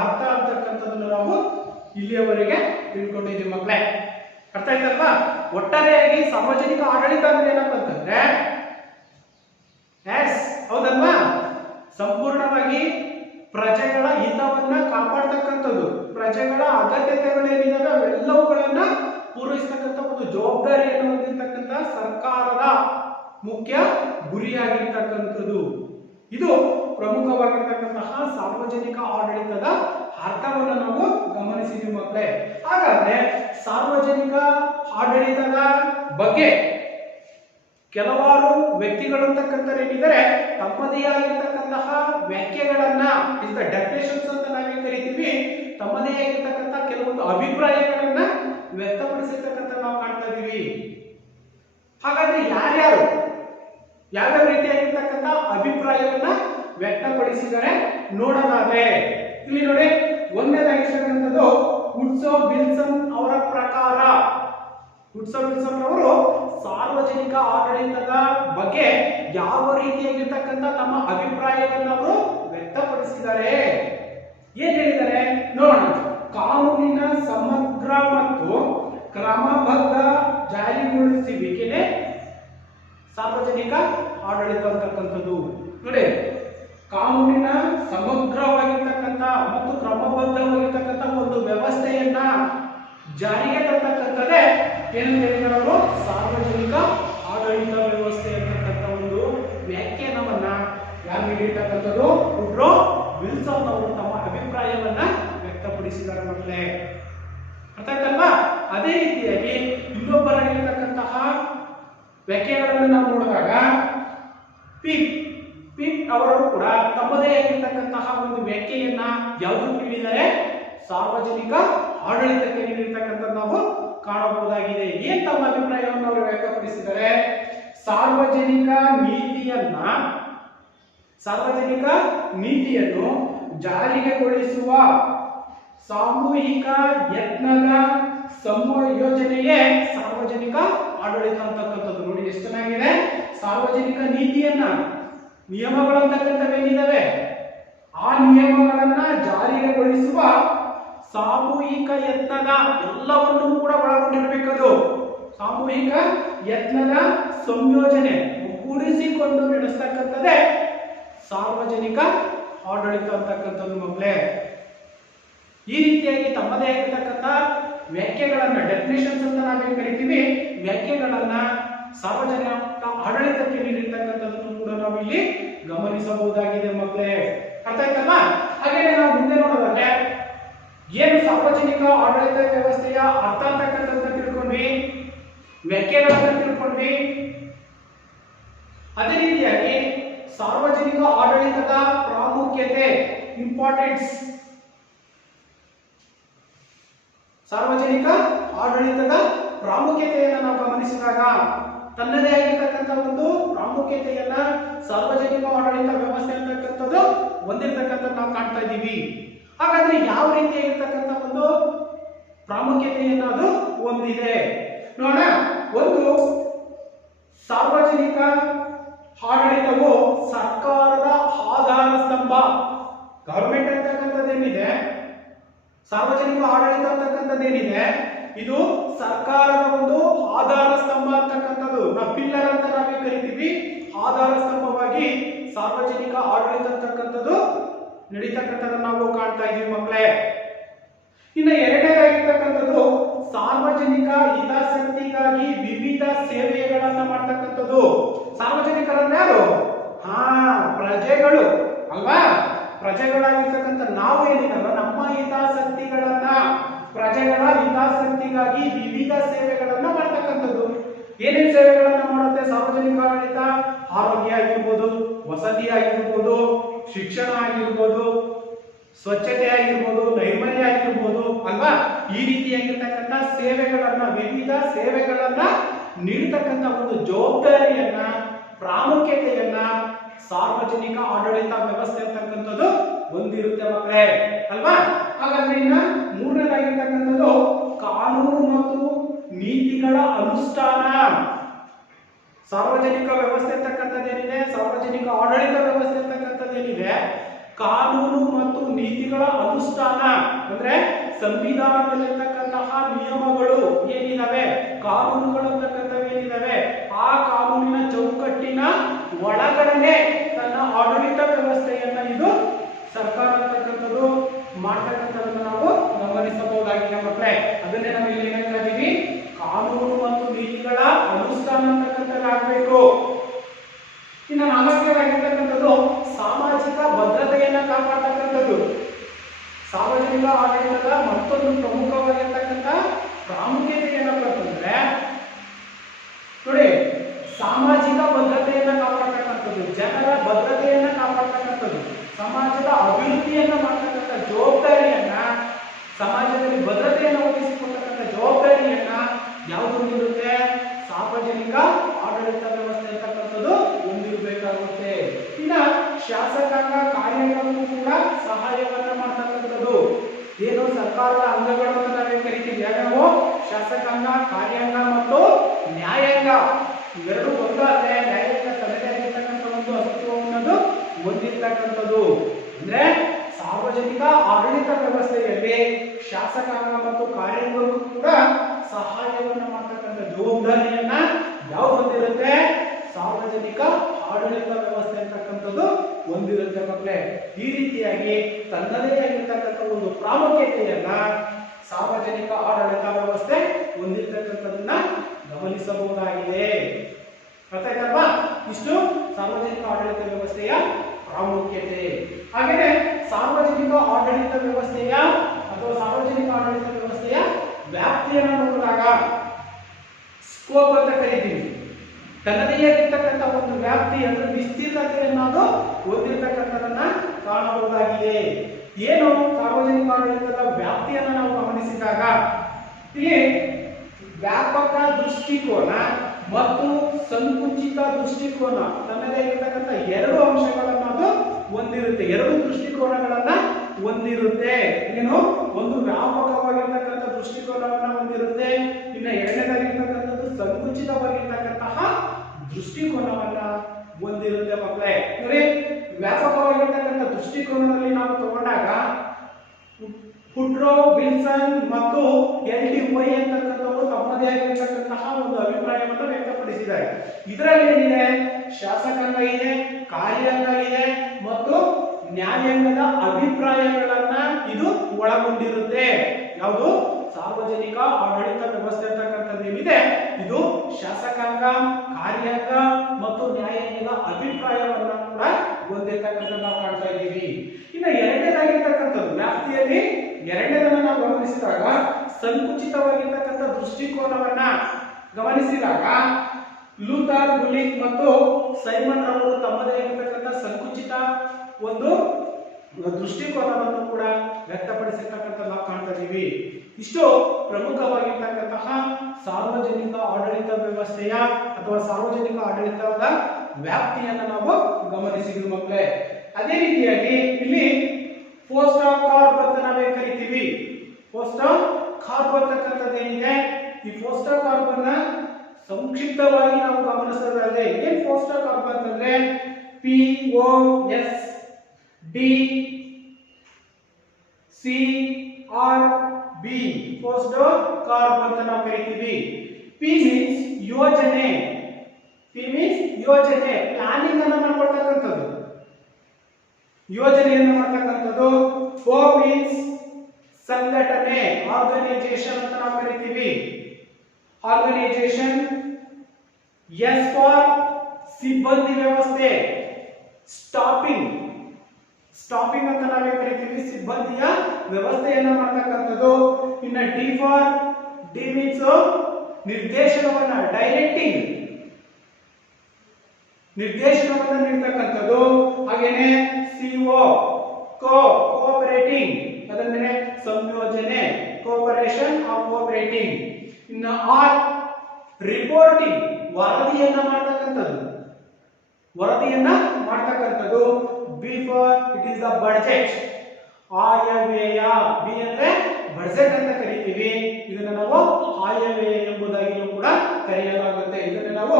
ಅರ್ಥ ಅಂತಕ್ಕಂಥದ್ದನ್ನು ನಾವು ಇಲ್ಲಿಯವರೆಗೆ ತಿಳ್ಕೊಂಡಿದ್ದೀವಿ ಮಕ್ಕಳೇ. ಅರ್ಥ ಆಯ್ತಲ್ವಾ? ಒಟ್ಟಾರೆಯಾಗಿ ಸಾರ್ವಜನಿಕ ಆಡಳಿತ ಅಂದ್ರೆ ಏನಪ್ಪ ಅಂತಂದ್ರೆ ಹೌದಲ್ವಾ, ಸಂಪೂರ್ಣವಾಗಿ ಪ್ರಜೆಗಳ ಹಿತವನ್ನ ಕಾಪಾಡ್ತಕ್ಕಂಥದ್ದು, ಪ್ರಜೆಗಳ ಅಗತ್ಯತೆಗಳೇನಿದಾವೆ ಅವೆಲ್ಲವುಗಳನ್ನ ಪೂರೈಸತಕ್ಕಂಥ ಒಂದು ಜವಾಬ್ದಾರಿಯನ್ನು ಹೊಂದಿರತಕ್ಕಂಥ ಸರ್ಕಾರದ ಮುಖ್ಯ ಗುರಿಯಾಗಿರ್ತಕ್ಕಂಥದ್ದು. ಇದು ಪ್ರಮುಖವಾಗಿರ್ತಕ್ಕಂತಹ ಸಾರ್ವಜನಿಕ ಆಡಳಿತದ ಅರ್ಥವನ್ನು ನಾವು ಗಮನಿಸಿದ್ದೀವಿ ಮಕ್ಕಳೇ. ಹಾಗಾದ್ರೆ ಸಾರ್ವಜನಿಕ ಆಡಳಿತದ ಬಗ್ಗೆ ಕೆಲವಾರು ವ್ಯಕ್ತಿಗಳು ಅಂತಕ್ಕಂಥವ್ರೇನಿದ್ದಾರೆ ತಮ್ಮದೇ ಆಗಿರ್ತಕ್ಕಂತಹ ವ್ಯಾಖ್ಯೆಗಳನ್ನ, ಇಸ್ ದ ಡೆಫಿನೇಷನ್ಸ್ ಅಂತ ನಾವೇನ್ ಕರಿತೀವಿ, ತಮ್ಮದೇ ಆಗಿರ್ತಕ್ಕಂಥ ಕೆಲವೊಂದು ಅಭಿಪ್ರಾಯಗಳನ್ನ ವ್ಯಕ್ತಪಡಿಸಿರ್ತಕ್ಕಂಥ ನಾವು ಕಾಣ್ತಾ ಇದೀವಿ. ಹಾಗಾದ್ರೆ ಯಾರ್ಯಾರು ಯಾವ್ಯಾವ ರೀತಿಯಾಗಿರ್ತಕ್ಕಂಥ ಅಭಿಪ್ರಾಯವನ್ನ ವ್ಯಕ್ತಪಡಿಸಿದರೆ ನೋಡೋದಾದ್ರೆ ಇಲ್ಲಿ ನೋಡಿ, ಒಂದನೇದಾಗಿರ್ತಕ್ಕಂಥದ್ದು ವುಡ್ರೋ ವಿಲ್ಸನ್ ಅವರ ಪ್ರಕಾರ. ವುಡ್ರೋ ವಿಲ್ಸನ್ ಅವರು ಸಾರ್ವಜನಿಕ ಆಡಳಿತದ ಬಗ್ಗೆ ಯಾವ ರೀತಿಯಾಗಿರ್ತಕ್ಕಂಥ ತಮ್ಮ ಅಭಿಪ್ರಾಯವನ್ನು ಅವರು ವ್ಯಕ್ತಪಡಿಸಿದ್ದಾರೆ, ಏನ್ ಹೇಳಿದ್ದಾರೆ ನೋಡೋಣ. ಕಾನೂನಿನ ಸಮಗ್ರ ಮತ್ತು ಕ್ರಮಬದ್ಧ ಜಾರಿಗೊಳಿಸುವಿಕೆನೆ ಸಾರ್ವಜನಿಕ ಆಡಳಿತ ಅಂತಕ್ಕಂಥದ್ದು. ನೋಡಿ, ಕಾನೂನಿನ ಸಮಗ್ರವಾಗಿರ್ತಕ್ಕಂಥ ಮತ್ತು ಕ್ರಮಬದ್ಧವಾಗಿರ್ತಕ್ಕಂಥ ಒಂದು ವ್ಯವಸ್ಥೆಯನ್ನ ಜಾರಿಗೆ ತರ್ತಕ್ಕಂಥದ್ದೇ ಏನು ಹೇಳಿದ್ರೆ ಅವರು ಸಾರ್ವಜನಿಕ ಆಡಳಿತ ವ್ಯವಸ್ಥೆ ಅಂತಕ್ಕಂಥ ಒಂದು ವ್ಯಾಖ್ಯಾನವನ್ನ ಯಾರು ನೀಡಿರ್ತಕ್ಕಂಥದ್ದು ವುಡ್ರೋ ವಿಲ್ಸನ್ ಅವರು ತಮ್ಮ ಅಭಿಪ್ರಾಯವನ್ನ ವ್ಯಕ್ತಪಡಿಸಿದ್ದಾರೆ ಮಕ್ಕಳೇ. ಅರ್ಥ ಆಯ್ತಲ್ವಾ? ಅದೇ ರೀತಿಯಾಗಿ ಇನ್ನೊಬ್ಬರಾಗಿರ್ತಕ್ಕಂತಹ ವ್ಯಾಖ್ಯೆಗಳನ್ನು ನಾವು ನೋಡಿದಾಗ ಪಿಪ್ ಅವರು ಕೂಡ ತಮ್ಮದೇ ಆಗಿರ್ತಕ್ಕಂತಹ ಒಂದು ವ್ಯಾಖ್ಯೆಯನ್ನ ಯಾವುದಕ್ಕೆ ನೀಡಿದ್ದಾರೆ, ಸಾರ್ವಜನಿಕ ಆಡಳಿತಕ್ಕೆ ನೀಡಿರ್ತಕ್ಕಂಥದ್ದು ನಾವು ಕಾಣಬಹುದಾಗಿದೆ. ಏನ್ ತಮ್ಮ ಅಭಿಪ್ರಾಯವನ್ನು ಅವರು ವ್ಯಕ್ತಪಡಿಸಿದ್ದಾರೆ, ಸಾರ್ವಜನಿಕ ನೀತಿಯನ್ನು ಜಾರಿಗೆಗೊಳಿಸುವ ಸಾಮೂಹಿಕ ಯತ್ನದ ಸಂಯೋಜನೆಯೇ ಸಾರ್ವಜನಿಕ ಆಡಳಿತ ಅಂತಕ್ಕಂಥದ್ದು. ನೋಡಿ ಎಷ್ಟು ಚೆನ್ನಾಗಿದೆ. ಸಾರ್ವಜನಿಕ ನೀತಿಯನ್ನ, ನಿಯಮಗಳಂತಕ್ಕಂಥವೇನಿದಾವೆ ಆ ನಿಯಮಗಳನ್ನ ಜಾರಿಗೊಳಿಸುವ ಸಾಮೂಹಿಕ ಯತ್ನದ ಎಲ್ಲವನ್ನೂ ಕೂಡ ಒಳಗೊಂಡಿರಬೇಕದು. ಸಾಮೂಹಿಕ ಯತ್ನದ ಸಂಯೋಜನೆ ಒಗ್ಗೂಡಿಸಿಕೊಂಡು ನಡೆಸ್ತಕ್ಕಂಥದ್ದೇ ಸಾರ್ವಜನಿಕ ಆಡಳಿತ ಅಂತಕ್ಕಂಥದ್ದು ಮಕ್ಕಳೇ. ಈ ರೀತಿಯಾಗಿ ತಮ್ಮದೇ ಆಗಿರ್ತಕ್ಕಂಥ ವ್ಯಾಖ್ಯೆಗಳನ್ನ, ಡೆಫಿನೇಷನ್ಸ್ ಅಂತ ನಾವೇನು ಕರಿತೀವಿ, ವ್ಯಾಖ್ಯೆಗಳನ್ನ ಸಾರ್ವಜನಿಕ ಆಡಳಿತಕ್ಕೆ ನೀಡಿರ್ತಕ್ಕಂಥದ್ದನ್ನು ಕೂಡ ನಾವು ಇಲ್ಲಿ ಗಮನಿಸಬಹುದಾಗಿದೆ ಮಕ್ಕಳೇ. ಅರ್ಥ ಆಯ್ತಲ್ಲ? ಹಾಗೆ ನಾವು ಮುಂದೆ ನೋಡೋದಾದ್ರೆ ಏನು ಸಾರ್ವಜನಿಕ ಆಡಳಿತ ವ್ಯವಸ್ಥೆಯ ಅರ್ಥ ಅಂತಕ್ಕಂಥದ್ದನ್ನ ತಿಳ್ಕೊಂಡ್ವಿ, ವ್ಯಾಖ್ಯೆಗಳನ್ನ ತಿಳ್ಕೊಂಡ್ವಿ. ಅದೇ ರೀತಿಯಾಗಿ ಸಾರ್ವಜನಿಕ ಆಡಳಿತದ ಪ್ರಾಮುಖ್ಯತೆ, ಇಂಪಾರ್ಟೆನ್ಸ್, ಸಾರ್ವಜನಿಕ ಆಡಳಿತದ ಪ್ರಾಮುಖ್ಯತೆಯನ್ನು ನಾವು ಗಮನಿಸಿದಾಗ ತನ್ನದೇ ಆಗಿರ್ತಕ್ಕಂಥ ಒಂದು ಪ್ರಾಮುಖ್ಯತೆಯನ್ನ ಸಾರ್ವಜನಿಕ ಆಡಳಿತ ವ್ಯವಸ್ಥೆ ಅಂತಕ್ಕಂಥದ್ದು ಹೊಂದಿರತಕ್ಕಂಥದ್ದು ನಾವು ಕಾಣ್ತಾ ಇದ್ದೀವಿ. ಹಾಗಾದ್ರೆ ಯಾವ ರೀತಿಯಾಗಿರ್ತಕ್ಕಂಥ ಒಂದು ಪ್ರಾಮುಖ್ಯತೆಯನ್ನು ಅದು ಹೊಂದಿದೆ ನೋಡೋಣ. ಒಂದು, ಸಾರ್ವಜನಿಕ ಆಡಳಿತವು ಸರ್ಕಾರದ ಆಧಾರ ಸ್ತಂಭ. ಗವರ್ಮೆಂಟ್ ಅಂತಕ್ಕಂಥದ್ದೇನಿದೆ, ಸಾರ್ವಜನಿಕ ಆಡಳಿತ ಅಂತಕ್ಕಂಥದ್ದೇನಿದೆ, ಇದು ಸರ್ಕಾರದ ಒಂದು ಆಧಾರ ಸ್ತಂಭ ಅಂತಕ್ಕಂಥದ್ದು. ನಾವು ಪಿಲ್ಲರ್ ಅಂತ ನಾವೇ ಕರಿತೀವಿ. ಆಧಾರ ಸ್ತಂಭವಾಗಿ ಸಾರ್ವಜನಿಕ ಆಡಳಿತ ಅಂತಕ್ಕಂಥದ್ದು ನಡೀತಕ್ಕಂಥದ್ದನ್ನು ನಾವು ಕಾಣ್ತಾ ಇದೀವಿ ಮಕ್ಕಳೇ. ಇನ್ನು ಎರಡನೇದಾಗಿರ್ತಕ್ಕಂಥದ್ದು ಸಾರ್ವಜನಿಕ ಹಿತಾಸಕ್ತಿಗಾಗಿ ವಿವಿಧ ಸೇವೆಗಳನ್ನ ಮಾಡ್ತಕ್ಕಂಥದ್ದು. ಸಾರ್ವಜನಿಕರನ್ನ ಯಾರು? ಪ್ರಜೆಗಳು ಅಲ್ವಾ? ಪ್ರಜೆಗಳಾಗಿರ್ತಕ್ಕಂಥ ನಾವು ಏನಿದಲ್ಲ, ನಮ್ಮ ಹಿತಾಸಕ್ತಿಗಳನ್ನ, ಪ್ರಜೆಗಳ ಹಿತಾಸಕ್ತಿಗಾಗಿ ವಿವಿಧ ಸೇವೆಗಳನ್ನ ಮಾಡ್ತಕ್ಕಂಥದ್ದು. ಏನೇನು ಸೇವೆಗಳನ್ನ ಮಾಡುತ್ತೆ ಸಾರ್ವಜನಿಕ ಆಡಳಿತ? ಆರೋಗ್ಯ ಆಗಿರ್ಬೋದು, ವಸತಿ ಆಗಿರ್ಬೋದು, ಶಿಕ್ಷಣ ಆಗಿರ್ಬೋದು, ಸ್ವಚ್ಛತೆ ಆಗಿರ್ಬೋದು, ನೈರ್ಮಲ್ಯ ಆಗಿರ್ಬೋದು ಅಲ್ವಾ? ಈ ರೀತಿಯಾಗಿರ್ತಕ್ಕಂಥ ಸೇವೆಗಳನ್ನ, ವಿವಿಧ ಸೇವೆಗಳನ್ನ ನೀಡತಕ್ಕಂಥ ಒಂದು ಜವಾಬ್ದಾರಿಯನ್ನ, ಪ್ರಾಮುಖ್ಯತೆಯನ್ನ ಸಾರ್ವಜನಿಕ ಆಡಳಿತ ವ್ಯವಸ್ಥೆ ಅಂತಕ್ಕಂಥದ್ದು ಹೊಂದಿರುತ್ತೆ ಮಕ್ಕಳೇ ಅಲ್ವಾ? ಹಾಗಾದ್ರೆ ಇನ್ನ ಮೂರನೇದಾಗಿರ್ತಕ್ಕಂಥದ್ದು ಕಾನೂನು ಮತ್ತು ನೀತಿಗಳ ಅನುಷ್ಠಾನ. ಸಾರ್ವಜನಿಕ ವ್ಯವಸ್ಥೆ ಅಂತಕ್ಕಂಥದ್ದೇನಿದೆ, ಸಾರ್ವಜನಿಕ ಆಡಳಿತ ವ್ಯವಸ್ಥೆ ಅಂತಕ್ಕಂಥದ್ದೇನಿದೆ, ಕಾನೂನು ಮತ್ತು ನೀತಿಗಳ ಅನುಷ್ಠಾನ ಅಂದ್ರೆ ಸಂವಿಧಾನದಲ್ಲಿರ್ತಕ್ಕಂತಹ ನಿಯಮಗಳು ಏನಿದಾವೆ, ಕಾನೂನುಗಳು ಅಂತಕ್ಕಂಥವೇನಿದಾವೆ, ಆ ಕಾನೂನಿನ ಚೌಕಟ್ಟಿನ ಒಳಗಡೆ ತನ್ನ ಆಡಳಿತ ವ್ಯವಸ್ಥೆಯನ್ನ ಇದು ಸರ್ಕಾರ ಅಂತಕ್ಕಂಥದ್ದು ಮಾಡ್ತಕ್ಕಂಥದ್ದನ್ನು ನಾವು ಗಮನಿಸಬಹುದಾಗಿದೆ ಮಕ್ಕಳೇ. ಅದನ್ನೇ ನಾವು ಇಲ್ಲಿ ಹೇಳ್ತಾ ಇದೀವಿ, ಕಾನೂನು ಮತ್ತು ನೀತಿಗಳ ಅನುಷ್ಠಾನ ಅಂತಕ್ಕಂಥದ್ದಾಗಬೇಕು. ಇನ್ನು ನಾಲ್ಕನೇದಾಗಿರ್ತಕ್ಕಂಥದ್ದು ಸಾಮಾಜಿಕ ಭದ್ರತೆಯನ್ನ ಕಾಪಾಡ್ತಕ್ಕಂಥದ್ದು. ಸಾರ್ವಜನಿಕ ಆಡಳಿತದ ಮತ್ತೊಂದು ಪ್ರಮುಖವಾಗಿರ್ತಕ್ಕಂಥ ಪ್ರಾಮುಖ್ಯತೆ ಏನಪ್ಪ ಅಂತಂದ್ರೆ ನೋಡಿ, ಸಾಮಾಜಿಕ ಭದ್ರತೆಯನ್ನ ಕಾಪಾಡ್ತಕ್ಕಂಥದ್ದು, ಜನರ ಭದ್ರತೆಯನ್ನ ಕಾಪಾಡ್ತಕ್ಕಂಥದ್ದು, ಸಮಾಜದ ಅಭಿವೃದ್ಧಿಯನ್ನ ಮಾಡ್ತಕ್ಕಂಥ ಜವಾಬ್ದಾರಿಯನ್ನ, ಸಮಾಜದಲ್ಲಿ ಭದ್ರತೆಯನ್ನು ಒದಗಿಸಿಕೊಡ್ತಕ್ಕಂಥ ಜವಾಬ್ದಾರಿಯನ್ನ ಯಾವುದು ಹೊಂದಿರುತ್ತೆ? ಸಾರ್ವಜನಿಕ ಆಡಳಿತ ವ್ಯವಸ್ಥೆ ಅಂತಕ್ಕಂಥದ್ದು ಹೊಂದಿರಬೇಕಾಗುತ್ತೆ. ಇನ್ನ ಶಾಸಕಾಂಗ ಕಾರ್ಯಾಂಗಕ್ಕೂ ಕೂಡ ಸಹಾಯವನ್ನ ಮಾಡ್ತಕ್ಕಂಥದ್ದು. ಏನು ಸರ್ಕಾರದ ಅಂಗಗಳು ಅಂತ ನಾವೇ ಕರಿತೀವಿ, ನಾವು ಶಾಸಕಾಂಗ, ಕಾರ್ಯಾಂಗ ಮತ್ತು ನ್ಯಾಯಾಂಗ ಇವೆರಡು ಒಂದಾದ್ರೆ ನ್ಯಾಯಾಂಗ ತನ್ನದೇ ಆಗಿರ್ತಕ್ಕಂಥ ಒಂದು ಅಸ್ತಿತ್ವವನ್ನು ಹೊಂದಿರ್ತಕ್ಕಂಥದ್ದು. ಅಂದ್ರೆ ಸಾರ್ವಜನಿಕ ಆಡಳಿತ ವ್ಯವಸ್ಥೆಯಲ್ಲಿ ಶಾಸಕಾಂಗ ಮತ್ತು ಕಾರ್ಯಾಂಗಕ್ಕೂ ಕೂಡ ಸಹಾಯವನ್ನು ಮಾಡ್ತಕ್ಕಂಥ ಜವಾಬ್ದಾರಿಯನ್ನ ಯಾವ್ದು ಹೊಂದಿರುತ್ತೆ? ಸಾರ್ವಜನಿಕ ಆಡಳಿತ ವ್ಯವಸ್ಥೆ ಅಂತಕ್ಕಂಥದ್ದು ಹೊಂದಿರುತ್ತೆ ಮಕ್ಕಳೇ. ಈ ರೀತಿಯಾಗಿ ತನ್ನದೇ ಆಗಿರ್ತಕ್ಕಂಥ ಒಂದು ಪ್ರಾಮುಖ್ಯತೆಯನ್ನ ಸಾರ್ವಜನಿಕ ಆಡಳಿತ ವ್ಯವಸ್ಥೆ ಹೊಂದಿರ್ತಕ್ಕಂಥದನ್ನ ಗಮನಿಸಬಹುದಾಗಿದೆ. ಅರ್ಥ ಆಯ್ತಲ್ವಾ? ಇಷ್ಟು ಸಾರ್ವಜನಿಕ ಆಡಳಿತ ವ್ಯವಸ್ಥೆಯ ಪ್ರಾಮುಖ್ಯತೆ. ಹಾಗೆಯೇ ಸಾರ್ವಜನಿಕ ಆಡಳಿತ ವ್ಯವಸ್ಥೆಯ ಅಥವಾ ಸಾರ್ವಜನಿಕ ಆಡಳಿತ ವ್ಯವಸ್ಥೆಯ ವ್ಯಾಪ್ತಿಯನ್ನು ನೋಡಿದಾಗ ಸ್ಕೋಪ್ ಅಂತ ಕರಿತೀವಿ. ತನ್ನದೇ ಆಗಿರ್ತಕ್ಕಂಥ ಒಂದು ವ್ಯಾಪ್ತಿ ಅಂದ್ರೆ ವಿಸ್ತೀರ್ಣತೆಯನ್ನಾದು ಹೊಂದಿರತಕ್ಕಂಥದನ್ನ ಕಾಣಬಹುದಾಗಿದೆ. ಏನು ಸಾರ್ವಜನಿಕ ಆಡಳಿತದ ವ್ಯಾಪ್ತಿಯನ್ನು ನಾವು ಗಮನಿಸಿದಾಗ ಇಲ್ಲಿ ವ್ಯಾಪಕ ದೃಷ್ಟಿಕೋನ ಮತ್ತು ಸಂಕುಚಿತ ದೃಷ್ಟಿಕೋನ ತನ್ನದೇ ಆಗಿರ್ತಕ್ಕಂಥ ಎರಡು ಅಂಶಗಳನ್ನ ಅದು ಹೊಂದಿರುತ್ತೆ, ಎರಡು ದೃಷ್ಟಿಕೋನಗಳನ್ನ ಹೊಂದಿರುತ್ತೆ. ಏನು ಒಂದು ವ್ಯಾಪಕವಾಗಿರ್ತಕ್ಕಂಥ ದೃಷ್ಟಿಕೋನವನ್ನ ಹೊಂದಿರುತ್ತೆ. ಇನ್ನು ಎರಡನೇದಾಗಿರ್ತಕ್ಕಂಥದ್ದು ಸಂಕುಚಿತವಾಗಿರ್ತಕ್ಕಂತಹ ದೃಷ್ಟಿಕೋನವನ್ನ ಹೊಂದಿರುತ್ತೆ ಮಕ್ಕಳೇ. ನೋಡಿ, ವ್ಯಾಪಕವಾಗಿರ್ತಕ್ಕಂಥ ದೃಷ್ಟಿಕೋನದಲ್ಲಿ ನಾವು ತಗೊಂಡಾಗ ಹುಡ್ರೋ, ವಿಲ್ಸನ್ ಮತ್ತು LDY ಅಂತಕ್ಕಂಥವರು ತಮ್ಮದೇ ಆಗಿರ್ತಕ್ಕಂತಹ ಒಂದು ಅಭಿಪ್ರಾಯವನ್ನು ವ್ಯಕ್ತಪಡಿಸಿದ್ದಾರೆ. ಇದರಲ್ಲಿ ಏನಿದೆ, ಶಾಸಕಾಂಗ ಇದೆ, ಕಾರ್ಯಾಂಗ ಇದೆ ಮತ್ತು ನ್ಯಾಯಾಂಗದ ಅಭಿಪ್ರಾಯಗಳನ್ನ ಇದು ಒಳಗೊಂಡಿರುತ್ತೆ. ಯಾವುದು ಸಾರ್ವಜನಿಕ ಆಡಳಿತ ವ್ಯವಸ್ಥೆ ಅಂತಕ್ಕಂಥದ್ದು ಏನಿದೆ ಇದು ಶಾಸಕಾಂಗ, ಕಾರ್ಯಾಂಗ ಮತ್ತು ನ್ಯಾಯಾಂಗದ ಅಭಿಪ್ರಾಯವನ್ನ ಕೂಡ ಹೊಂದಿರ್ತಕ್ಕಂಥ ನಾವು ಕಾಣ್ತಾ ಇದ್ದೀವಿ. ಇನ್ನು ಎರಡನೇದಾಗಿರ್ತಕ್ಕಂಥದ್ದು ವ್ಯಾಪ್ತಿಯಲ್ಲಿ ಎರಡನೇದನ್ನ ನಾವು ಗಮನಿಸಿದಾಗ ಸಂಕುಚಿತವಾಗಿರ್ತಕ್ಕಂಥ ದೃಷ್ಟಿಕೋನವನ್ನ ಗಮನಿಸಿದಾಗ ಲೂಥರ್, ಗುಲಿಕ್ ಮತ್ತು ಸೈಮನ್ ರವರು ತಮ್ಮದೇ ಆಗಿರ್ತಕ್ಕಂಥ ಸಂಕುಚಿತ ಒಂದು ದೃಷ್ಟಿಕೋನವನ್ನು ಕೂಡ ವ್ಯಕ್ತಪಡಿಸಿರ್ತಕ್ಕಂಥ ನಾವು ಕಾಣ್ತಾ ಇದ್ದೀವಿ. ಇಷ್ಟು ಪ್ರಮುಖವಾಗಿರ್ತಕ್ಕಂತಹ ಸಾರ್ವಜನಿಕ ಆಡಳಿತ ವ್ಯವಸ್ಥೆಯ ಅಥವಾ ಸಾರ್ವಜನಿಕ ಆಡಳಿತದ ವ್ಯಾಪ್ತಿಯನ್ನು ನಾವು ಗಮನಿಸಿದ್ವಿ ಮಕ್ಕಳೇ. ಅದೇ ರೀತಿಯಾಗಿ ಇಲ್ಲಿ ಪೋಸ್ಟ್ ಆಫ್ ಕಾರ್ಪ್ ಅಂತ ನಾವೇ ಕರಿತೀವಿ. ಪೋಸ್ಟ್ ಆಫ್ ಕಾರ್ಪ್ ಅಂತಕ್ಕಂಥದ್ದು ಏನಿದೆ, ಈ ಪೋಸ್ಟ್ ಆಫ್ ಕಾರ್ಪ್ ಅನ್ನ ಸಂಕ್ಷಿಪ್ತವಾಗಿ ನಾವು ಗಮನಿಸೋದಾದ್ರೆ ಏನ್ ಪೋಸ್ಟ್ ಆಫ್ ಕಾರ್ಪ್ ಅಂತಂದ್ರೆ POSTCRB ಪೋಸ್ಟ್ ಆಫ್ ಕಾರ್ಪ್ ಅಂತ ನಾವು ಕರಿತೀವಿ. P means ಯೋಜನೆ, ಪ್ಲಾನಿಂಗ್ ಅನ್ನು ಮಾಡ್ಕೊಳ್ತಕ್ಕಂಥದ್ದು, ಯೋಜನೆಯನ್ನು ಮಾಡ್ತಕ್ಕಂಥದ್ದು. O means ಸಂಘಟನೆ, ಆರ್ಗನೈಸೇಷನ್ ಅಂತ ನಾವು ಕರಿತೀವಿ, ಆರ್ಗನೈಸೇಷನ್. S for ಸಿಬ್ಬಂದಿ ವ್ಯವಸ್ಥೆ, ಸ್ಟಾಫಿಂಗ್ ಅಂತ ನಾವೇ ಕರಿತೀವಿ, ಸಿಬ್ಬಂದಿಯ ವ್ಯವಸ್ಥೆಯನ್ನ ಮಾಡ್ತಕ್ಕಂಥದ್ದು. ಇನ್ನು D means ನಿರ್ದೇಶನವನ್ನ, ಡೈರೆಕ್ಟಿಂಗ್, ನಿರ್ದೇಶನವನ್ನ ನೀಡತಕ್ಕಂಥದ್ದು. ಹಾಗೇನೆ CO ಕೋಆಪರೇಟಿಂಗ್, ಅದಂದ್ರೆ ಸಂಯೋಜನೆ, ಕೋಆಪರೇಷನ್ ಆಫ್ ಕೋಆಪರೇಟಿಂಗ್. ಇನ್ನು R ರಿಪೋರ್ಟಿಂಗ್, ವರದಿಯನ್ನ ಮಾಡ್ತಕ್ಕಂಥದ್ದು. B for it is the budget, ಆಯವ್ಯಯ. B ಅಂದ್ರೆ ಬಜೆಟ್ ಅಂತ ಕರಿತೀವಿ, ಇದನ್ನ ನಾವು ಆಯವ್ಯಯ ಎಂಬುದಾಗಿಯೂ ಕೂಡ ಕರೆಯಲಾಗುತ್ತೆ. ಇದನ್ನ ನಾವು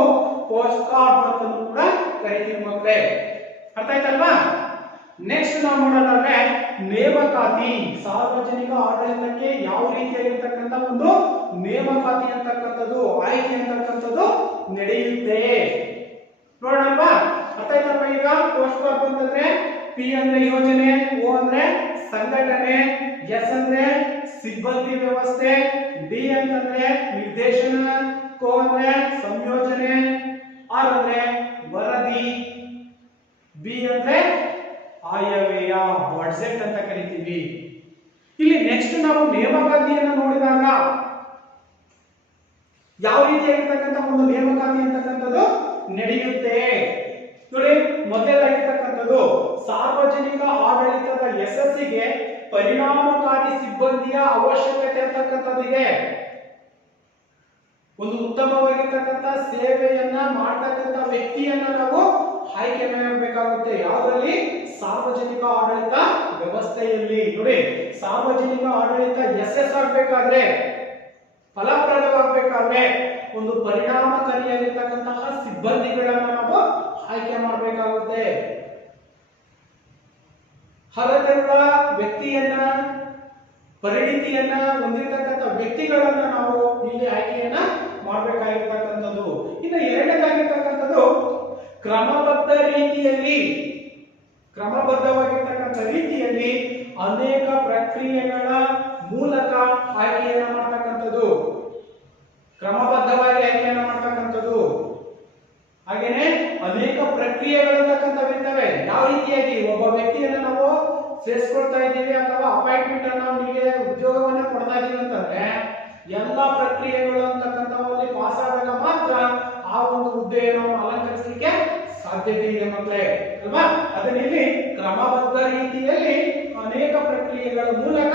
ಪೋಸ್ಟ್ ಕಾರ್ಪ್ ಅಂತ ಕೂಡ ಕರಿತೀವಿ ಮಕ್ಕಳೇ. ಅರ್ಥ ಆಯ್ತಲ್ವಾ? ನೆಕ್ಸ್ಟ್ ನಾವು ನೋಡೋದಾದ್ರೆ ನೇಮಕಾತಿ. ಸಾರ್ವಜನಿಕ ಆಡಳಿತಕ್ಕೆ ಯಾವ ರೀತಿಯಾಗಿರ್ತಕ್ಕಂಥ ಒಂದು ನೇಮಕಾತಿ ಅಂತಕ್ಕಂಥದ್ದು, ಆಯ್ಕೆ ಅಂತಕ್ಕಂಥದ್ದು ನಡೆಯುತ್ತೆ ನೋಡೋಣಲ್ವಾ? ಅರ್ಥ ಆಯ್ತಲ್ವಾ? ಈಗ ಪೋಸ್ಟ್ ಕಾರ್ಪ್ ಅಂತಂದ್ರೆ P ಅಂದ್ರೆ ಯೋಜನೆ, O ಅಂದ್ರೆ ಸಂಘಟನೆ, S ಅಂದ್ರೆ ಸಿಬ್ಬಂದಿ ವ್ಯವಸ್ಥೆ, D ಅಂತಂದ್ರೆ ನಿರ್ದೇಶನ, Co ಅಂದ್ರೆ ಸಂಯೋಜನೆ, R ಅಂದ್ರೆ ವರದಿ, B ಅಂದ್ರೆ ಆಯವ್ಯಯ, ಬಜೆಟ್ ಅಂತ ಕರಿತೀವಿ. ಇಲ್ಲಿ ನೆಕ್ಸ್ಟ್ ನಾವು ನೇಮಕಾತಿಯನ್ನು ನೋಡಿದಾಗ ಯಾವ ರೀತಿಯಾಗಿರ್ತಕ್ಕಂಥ ಒಂದು ನೇಮಕಾತಿ ಅಂತಕ್ಕಂಥದ್ದು ನಡೆಯುತ್ತೆ ನೋಡಿ. ಮೊದಲಾಗಿರ್ತಕ್ಕಂಥದ್ದು ಸಾರ್ವಜನಿಕ ಆಡಳಿತದ ಯಶಸ್ಸಿಗೆ ಪರಿಣಾಮಕಾರಿ ಸಿಬ್ಬಂದಿಯ ಅವಶ್ಯಕತೆ ಅಂತಕ್ಕಂಥದ್ದಿದೆ. ಒಂದು ಉತ್ತಮವಾಗಿರ್ತಕ್ಕಂಥ ಸೇವೆಯನ್ನ ಮಾಡ್ತಕ್ಕಂಥ ವ್ಯಕ್ತಿಯನ್ನ ನಾವು ಆಯ್ಕೆ ಮಾಡಬೇಕಾಗುತ್ತೆ. ಯಾವುದರಲ್ಲಿ? ಸಾರ್ವಜನಿಕ ಆಡಳಿತ ವ್ಯವಸ್ಥೆಯಲ್ಲಿ. ನೋಡಿ, ಸಾರ್ವಜನಿಕ ಆಡಳಿತ ಯಶಸ್ಸಾಗಬೇಕಾದ್ರೆ, ಫಲಪ್ರದವಾಗಬೇಕಾದ್ರೆ ಒಂದು ಪರಿಣಾಮಕಾರಿಯಾಗಿರ್ತಕ್ಕಂತಹ ಸಿಬ್ಬಂದಿಗಳನ್ನ ನಾವು ಆಯ್ಕೆ ಮಾಡಬೇಕಾಗುತ್ತೆ. ಅರ್ಹತೆಯುಳ್ಳ ವ್ಯಕ್ತಿಯನ್ನ, ಪರಿಣಿತಿಯನ್ನ ಹೊಂದಿರತಕ್ಕಂಥ ವ್ಯಕ್ತಿಗಳನ್ನ ನಾವು ಇಲ್ಲಿ ಆಯ್ಕೆಯನ್ನ ಮಾಡಬೇಕಾಗಿರ್ತಕ್ಕಂಥದ್ದು. ಇನ್ನು ಎರಡನೇದಾಗಿರ್ತಕ್ಕಂಥದ್ದು ಕ್ರಮಬದ್ಧವಾಗಿರ್ತಕ್ಕಂಥ ರೀತಿಯಲ್ಲಿ ಅನೇಕ ಪ್ರಕ್ರಿಯೆಗಳ ಮೂಲಕ ಆಯ್ಕೆಯನ್ನ ಮಾಡತಕ್ಕಂಥದ್ದು, ಕ್ರಮಬದ್ಧವಾಗಿ ಆಯ್ಕೆಯನ್ನ ಮಾಡತಕ್ಕಂಥದ್ದು. ಹಾಗೇನೆ ಅನೇಕ ಪ್ರಕ್ರಿಯೆಗಳಿರ್ತಕ್ಕಂಥವಿರ್ತವೆ. ಯಾವ ರೀತಿಯಾಗಿ ಒಬ್ಬ ವ್ಯಕ್ತಿಯನ್ನ ನಾವು ಸೇರಿಸ್ಕೊಳ್ತಾ ಇದ್ದೀವಿ ಅಥವಾ ಅಪಾಯಿಂಟ್ಮೆಂಟ್ ಅನ್ನು ಅವನಿಗೆ ಉದ್ಯೋಗವನ್ನ ಕೊಡ್ತಾ ಇದೀವಿ ಅಂತಂದ್ರೆ ಎಲ್ಲಾ ಪ್ರಕ್ರಿಯೆಗಳು ಅಂತಕ್ಕಂಥವಲ್ಲಿ ಪಾಸ್ ಆದಾಗ ಮಾತ್ರ ಆ ಒಂದು ಹುದ್ದೆಯನ್ನು ಅಲಂಕರಿಸಲಿಕ್ಕೆ ಸಾಧ್ಯತೆ ಇದೆ ಮಕ್ಕಳೇ, ಅಲ್ವಾ? ಅದನ್ನ ಇಲ್ಲಿ ಕ್ರಮಬದ್ಧ ರೀತಿಯಲ್ಲಿ ಅನೇಕ ಪ್ರಕ್ರಿಯೆಗಳ ಮೂಲಕ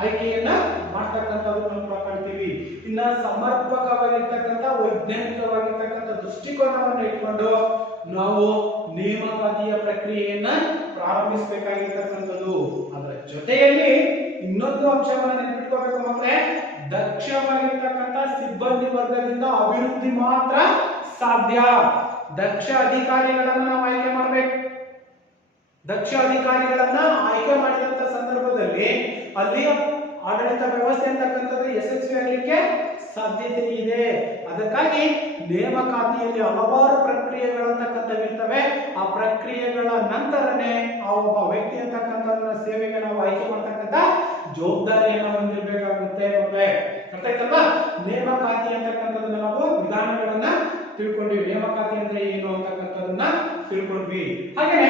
ಆಯ್ಕೆಯನ್ನ ಮಾಡ್ತಕ್ಕಂಥದ್ದನ್ನು ನಾವು ಕಾಣ್ತೀವಿ. ಇನ್ನ ಸಮರ್ಪಕವಾಗಿರ್ತಕ್ಕಂಥ ವೈಜ್ಞಾನಿಕವಾಗಿರ್ತಕ್ಕಂಥ ದೃಷ್ಟಿಕೋನವನ್ನು ಇಟ್ಕೊಂಡು ನಾವು ನೇಮಕಾತಿಯ ಪ್ರಕ್ರಿಯೆಯನ್ನ ಪ್ರಾರಂಭಿಸಬೇಕಾಗಿರ್ತಕ್ಕಂಥದ್ದು. ಅದರ ಜೊತೆಯಲ್ಲಿ ಇನ್ನೊಂದು ಅಂಶವನ್ನ ನೆನಪಿಟ್ಕೋಬೇಕು ಮಕ್ಕಳೇ, ದಕ್ಷವಾಗಿರ್ತಕ್ಕಂಥ ಸಿಬ್ಬಂದಿ ವರ್ಗದಿಂದ ಅಭಿವೃದ್ಧಿ ಮಾತ್ರ ಸಾಧ್ಯ. ದಕ್ಷ ಅಧಿಕಾರಿಗಳನ್ನ ನಾವು ಆಯ್ಕೆ ಮಾಡಬೇಕು. ದಕ್ಷ ಅಧಿಕಾರಿಗಳನ್ನ ಆಯ್ಕೆ ಮಾಡಿದಂತ ಸಂದರ್ಭದಲ್ಲಿ ಅಲ್ಲಿ ಆಡಳಿತ ವ್ಯವಸ್ಥೆ ಅಂತಕ್ಕಂಥದ್ದು ಯಶಸ್ವಿಯಾಗಲಿಕ್ಕೆ ಸಾಧ್ಯತೆ ಇದೆ. ಅದಕ್ಕಾಗಿ ನೇಮಕಾತಿಯಲ್ಲಿ ಹಲವಾರು ಪ್ರಕ್ರಿಯೆಗಳಂತಕ್ಕಂಥವಿರ್ತವೆ. ಆ ಪ್ರಕ್ರಿಯೆಗಳ ನಂತರನೇ ಆ ಒಬ್ಬ ವ್ಯಕ್ತಿ ಅಂತಕ್ಕಂಥ ಸೇವೆಗೆ ನಾವು ಆಯ್ಕೆ ಮಾಡ್ತಕ್ಕಂಥ ಜವಾಬ್ದಾರಿಯನ್ನು ಹೊಂದಿರಬೇಕಾಗುತ್ತೆ ಮಕ್ಕಳೇ. ಅರ್ಥ ಆಯ್ತಲ್ವಾ? ನೇಮಕಾತಿ ಅಂತಕ್ಕಂಥದ್ದನ್ನ ನಾವು ವಿಧಾನಗಳನ್ನ ತಿಳ್ಕೊಂಡ್ವಿ. ನೇಮಕಾತಿ ಅಂದ್ರೆ ಏನು ಅಂತಕ್ಕಂಥದನ್ನ ತಿಳ್ಕೊಂಡ್ವಿ. ಹಾಗೆ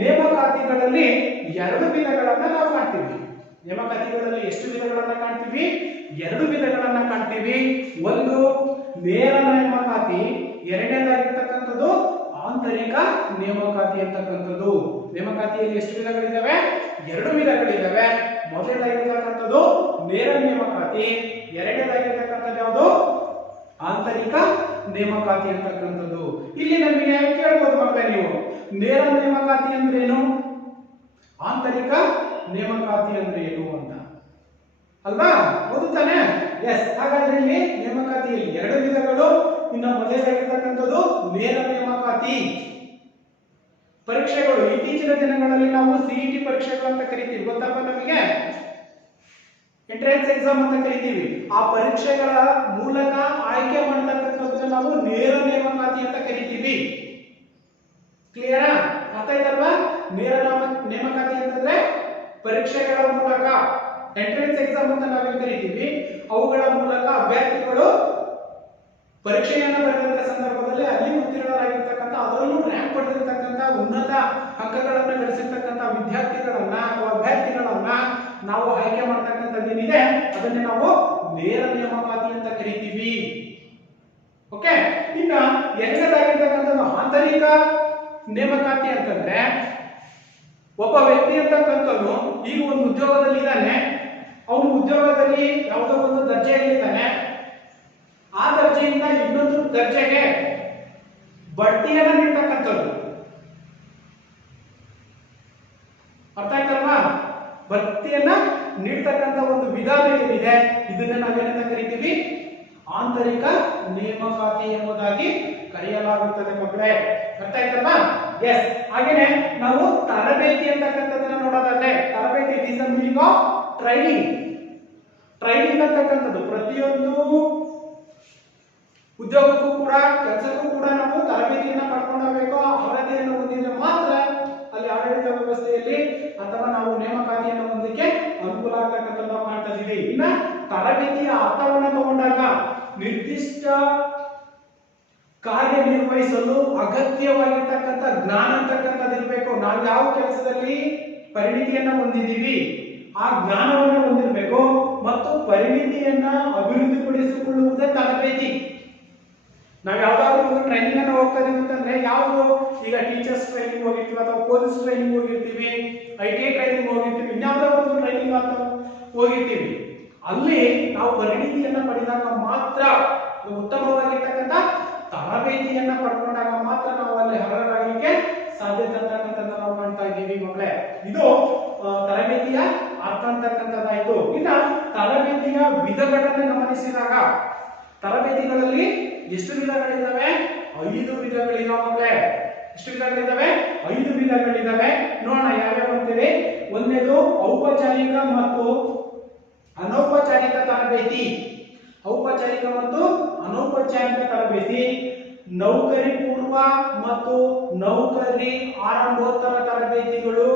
ನೇಮಕಾತಿಗಳಲ್ಲಿ 2 ವಿಧಗಳನ್ನ ನಾವು ಕಾಣ್ತೀವಿ. ನೇಮಕಾತಿಗಳಲ್ಲಿ ಎಷ್ಟು ವಿಧಗಳನ್ನ ಕಾಣ್ತೀವಿ? 2 ವಿಧಗಳನ್ನ ಕಾಣ್ತೀವಿ. ಒಂದು ನೇರ ನೇಮಕಾತಿ, ಎರಡನೇದಾಗಿರ್ತಕ್ಕಂಥದ್ದು ಆಂತರಿಕ ನೇಮಕಾತಿ ಅಂತಕ್ಕಂಥದ್ದು. ನೇಮಕಾತಿಯಲ್ಲಿ ಎಷ್ಟು ವಿಧಗಳಿದಾವೆ? 2 ವಿಧಗಳಿದಾವೆ. ಮೊದಲನೇದಾಗಿರ್ತಕ್ಕಂಥದ್ದು ನೇರ ನೇಮಕಾತಿ, ಎರಡನೇದಾಗಿರ್ತಕ್ಕಂಥದ್ದು ಯಾವುದು? ಆಂತರಿಕ ನೇಮಕಾತಿ ಅಂತಕ್ಕಂಥದ್ದು. ಇಲ್ಲಿ ನಮಗೆ ಕೇಳಬಹುದು ಮಕ್ಕಳೇ, ನೀವು ನೇರ ನೇಮಕಾತಿ ಅಂದ್ರೇನು, ಆಂತರಿಕ ನೇಮಕಾತಿ ಅಂದ್ರೆ ಏನು ಅಂತ ಅಲ್ವಾ? ಹೌದು ತಾನೆ? ಎಸ್. ಹಾಗಾದ್ರೆ ಇಲ್ಲಿ ನೇಮಕಾತಿಯಲ್ಲಿ 2 ವಿಧಗಳು. ಇನ್ನು ಮೊದಲನೇದಾಗಿರ್ತಕ್ಕಂಥದ್ದು ನೇರ ನೇಮಕಾತಿ. ಪರೀಕ್ಷೆಗಳು ಇತ್ತೀಚಿನ ದಿನಗಳಲ್ಲಿ ನಾವು ಸಿಇಟಿ ಪರೀಕ್ಷೆಗಳು ಅಂತ ಕರಿತೀವಿ, ಗೊತ್ತಪ್ಪ ನಮಗೆ? ಎಂಟ್ರೆನ್ಸ್ ಎಕ್ಸಾಮ್ ಅಂತ ಕರಿತೀವಿ. ಆ ಪರೀಕ್ಷೆಗಳ ಮೂಲಕ ಆಯ್ಕೆ ಮಾಡತಕ್ಕಂಥದ್ದನ್ನ ನಾವು ನೇರ ನೇಮಕಾತಿ ಅಂತ ಕರಿತೀವಿ. ಕ್ಲಿಯರಾ? ಅರ್ಥ ಆಯ್ತಲ್ವಾ? ನೇರ ನೇಮಕಾತಿ ಅಂತಂದ್ರೆ ಪರೀಕ್ಷೆಗಳ ಮೂಲಕ, ಎಂಟ್ರೆನ್ಸ್ ಎಕ್ಸಾಮ್ ಅಂತ ನಾವೇನ್ ಕರಿತೀವಿ, ಅವುಗಳ ಮೂಲಕ ಅಭ್ಯರ್ಥಿಗಳು ಪರೀಕ್ಷೆಯನ್ನು ಬರೆದಂತ ಸಂದರ್ಭದಲ್ಲಿ ಅಲ್ಲಿ ಉತ್ತೀರ್ಣರಾಗಿರ್ತಕ್ಕಂಥ, ಅದರಲ್ಲೂ ರ್ಯಾಂಕ್ ಪಡೆದಿರ್ತಕ್ಕಂಥ, ಉನ್ನತ ಅಂಕಗಳನ್ನು ಗಳಿಸಿರ್ತಕ್ಕಂಥ ವಿದ್ಯಾರ್ಥಿಗಳನ್ನ ಅಥವಾ ಅಭ್ಯರ್ಥಿಗಳನ್ನ ನಾವು ಆಯ್ಕೆ ಮಾಡ್ತಕ್ಕಂಥದ್ದೇನಿದೆ ಅದನ್ನೇ ನಾವು ನೇರ ನೇಮಕಾತಿ ಅಂತ ಕರಿತೀವಿ. ಓಕೆ. ಇನ್ನ ಎರಡನೇದಾಗಿರ್ತಕ್ಕಂಥದ್ದು ಆಂತರಿಕ ನೇಮಕಾತಿ ಅಂತಂದ್ರೆ, ಒಬ್ಬ ವ್ಯಕ್ತಿ ಅಂತಕ್ಕಂಥವನು ಈಗ ಒಂದು ಉದ್ಯೋಗದಲ್ಲಿ ಇದ್ದಾನೆ. ಅವನು ಉದ್ಯೋಗದಲ್ಲಿ ಯಾವುದೋ ಒಂದು ದರ್ಜೆಯಲ್ಲಿದ್ದಾನೆ. ಆ ದರ್ಜೆಯಿಂದ ಇನ್ನೊಂದು ದರ್ಜೆಗೆ ಬಡ್ತಿಯನ್ನ ನೀಡ್ತಕ್ಕಂಥದ್ದು. ಅರ್ಥ ಆಯ್ತಲ್ವಾ? ಬಡ್ತಿಯನ್ನ ನೀಡ್ತಕ್ಕಂಥ ಒಂದು ವಿಧಾನ ಏನಿದೆ ಇದನ್ನ ನಾವೇನಂತ ಕರಿತೀವಿ? ಆಂತರಿಕ ನೇಮಕಾತಿ ಎಂಬುದಾಗಿ ಕರೆಯಲಾಗುತ್ತದೆ ಮಕ್ಕಳೇ. ಅರ್ಥ ಆಯ್ತಲ್ವಾ? ಎಸ್. ಹಾಗೇನೆ ನಾವು ತರಬೇತಿ ಅಂತಕ್ಕಂಥದ್ದನ್ನ ನೋಡೋದಾದ್ರೆ, ತರಬೇತಿ it is the meaning of training. Training ಅಂತಕ್ಕಂಥದ್ದು ಪ್ರತಿಯೊಂದು ಉದ್ಯೋಗಕ್ಕೂ ಕೂಡ, ಕೆಲಸಕ್ಕೂ ಕೂಡ ನಾವು ತರಬೇತಿಯನ್ನ ಪಡ್ಕೊಂಡಬೇಕು. ಅರ್ಹತೆಯನ್ನು ಹೊಂದಿದ್ರೆ ಮಾತ್ರ ಅಲ್ಲಿ ಆಡಳಿತ ವ್ಯವಸ್ಥೆಯಲ್ಲಿ ಅಥವಾ ನಾವು ನೇಮಕಾತಿಯನ್ನು ಹೊಂದಲಿಕ್ಕೆ ಅನುಕೂಲ ಆಗ್ತಕ್ಕಂಥದ್ದು ನಾವು ಮಾಡ್ತಾ ಇದೀವಿ. ಇನ್ನ ತರಬೇತಿಯ ಅರ್ಥವನ್ನು ತಗೊಂಡಾಗ ನಿರ್ದಿಷ್ಟ ಕಾರ್ಯನಿರ್ವಹಿಸಲು ಅಗತ್ಯವಾಗಿರ್ತಕ್ಕಂಥ ಜ್ಞಾನ ಅಂತಕ್ಕಂಥದ್ದು ಇರಬೇಕು. ನಾವು ಯಾವ ಕೆಲಸದಲ್ಲಿ ಪರಿಣಿತಿಯನ್ನ ಹೊಂದಿದ್ದೀವಿ ಆ ಜ್ಞಾನವನ್ನು ಹೊಂದಿರಬೇಕು. ಮತ್ತು ಪರಿಣಿತಿಯನ್ನ ಅಭಿವೃದ್ಧಿಪಡಿಸಿಕೊಳ್ಳುವುದೇ ತರಬೇತಿ. ನಾವು ಯಾವ್ದಾದ್ರು ಒಂದು ಟ್ರೈನಿಂಗ್ ಅನ್ನು ಹೋಗ್ತಾ ಇದೀವಿ ಅಂತಂದ್ರೆ, ಯಾವುದು ಈಗ ಟೀಚರ್ಸ್ ಟ್ರೈನಿಂಗ್ ಹೋಗಿರ್ತೀವಿ ಅಥವಾ ಪೊಲೀಸ್ ಟ್ರೈನಿಂಗ್ ಹೋಗಿರ್ತೀವಿ, ಐಟಿ ಟ್ರೈನಿಂಗ್ ಹೋಗಿರ್ತೀವಿ, ಇನ್ಯಾವುದೋ ಒಂದು ಟ್ರೈನಿಂಗ್ ಅಂತ ಹೋಗಿರ್ತೀವಿ. ಅಲ್ಲಿ ನಾವು ಪರಿಣಿತಿಯನ್ನ ಪಡೆದಾಗ ಮಾತ್ರ, ಉತ್ತಮವಾಗಿರ್ತಕ್ಕಂಥ ತರಬೇತಿಯನ್ನ ಪಡ್ಕೊಂಡಾಗ ಮಾತ್ರ ನಾವು ಅಲ್ಲಿ ಅರ್ಹರಾಗಲಿಕ್ಕೆ ಸಾಧ್ಯತೆ ಅಂತಕ್ಕಂಥದ್ದು ನಾವು ಕಾಣ್ತಾ ಇದ್ದೀವಿ ಮಕ್ಕಳೇ. ಇದು ತರಬೇತಿಯ ಅರ್ಥ ಅಂತಕ್ಕಂಥದ್ದಾಯ್ತು. ಇನ್ನ ತರಬೇತಿಯ ವಿಧಗಳನ್ನು ಗಮನಿಸಿದಾಗ, ತರಬೇತಿಗಳಲ್ಲಿ ಎಷ್ಟು ವಿಧಗಳಿದ್ದಾವೆ? 5 ವಿಧಗಳಿದಾವೆ ಮಕ್ಕಳೇ. ಎಷ್ಟು ವಿಧಗಳಿದ್ದಾವೆ? 5 ವಿಧಗಳಿದ್ದಾವೆ. ನೋಡೋಣ ಯಾವ್ಯಾವ ಅಂತೇಳಿ. ಒಂದನೇದು ಔಪಚಾರಿಕ ಮತ್ತು ಅನೌಪಚಾರಿಕ ತರಬೇತಿ. ಔಪಚಾರಿಕ ಮತ್ತು ಅನೌಪಚಾರಿಕ ತರಬೇತಿ, ನೌಕರಿ ಪೂರ್ವ ಮತ್ತು ನೌಕರಿ ಆರಂಭೋತ್ತರ ತರಬೇತಿಗಳು,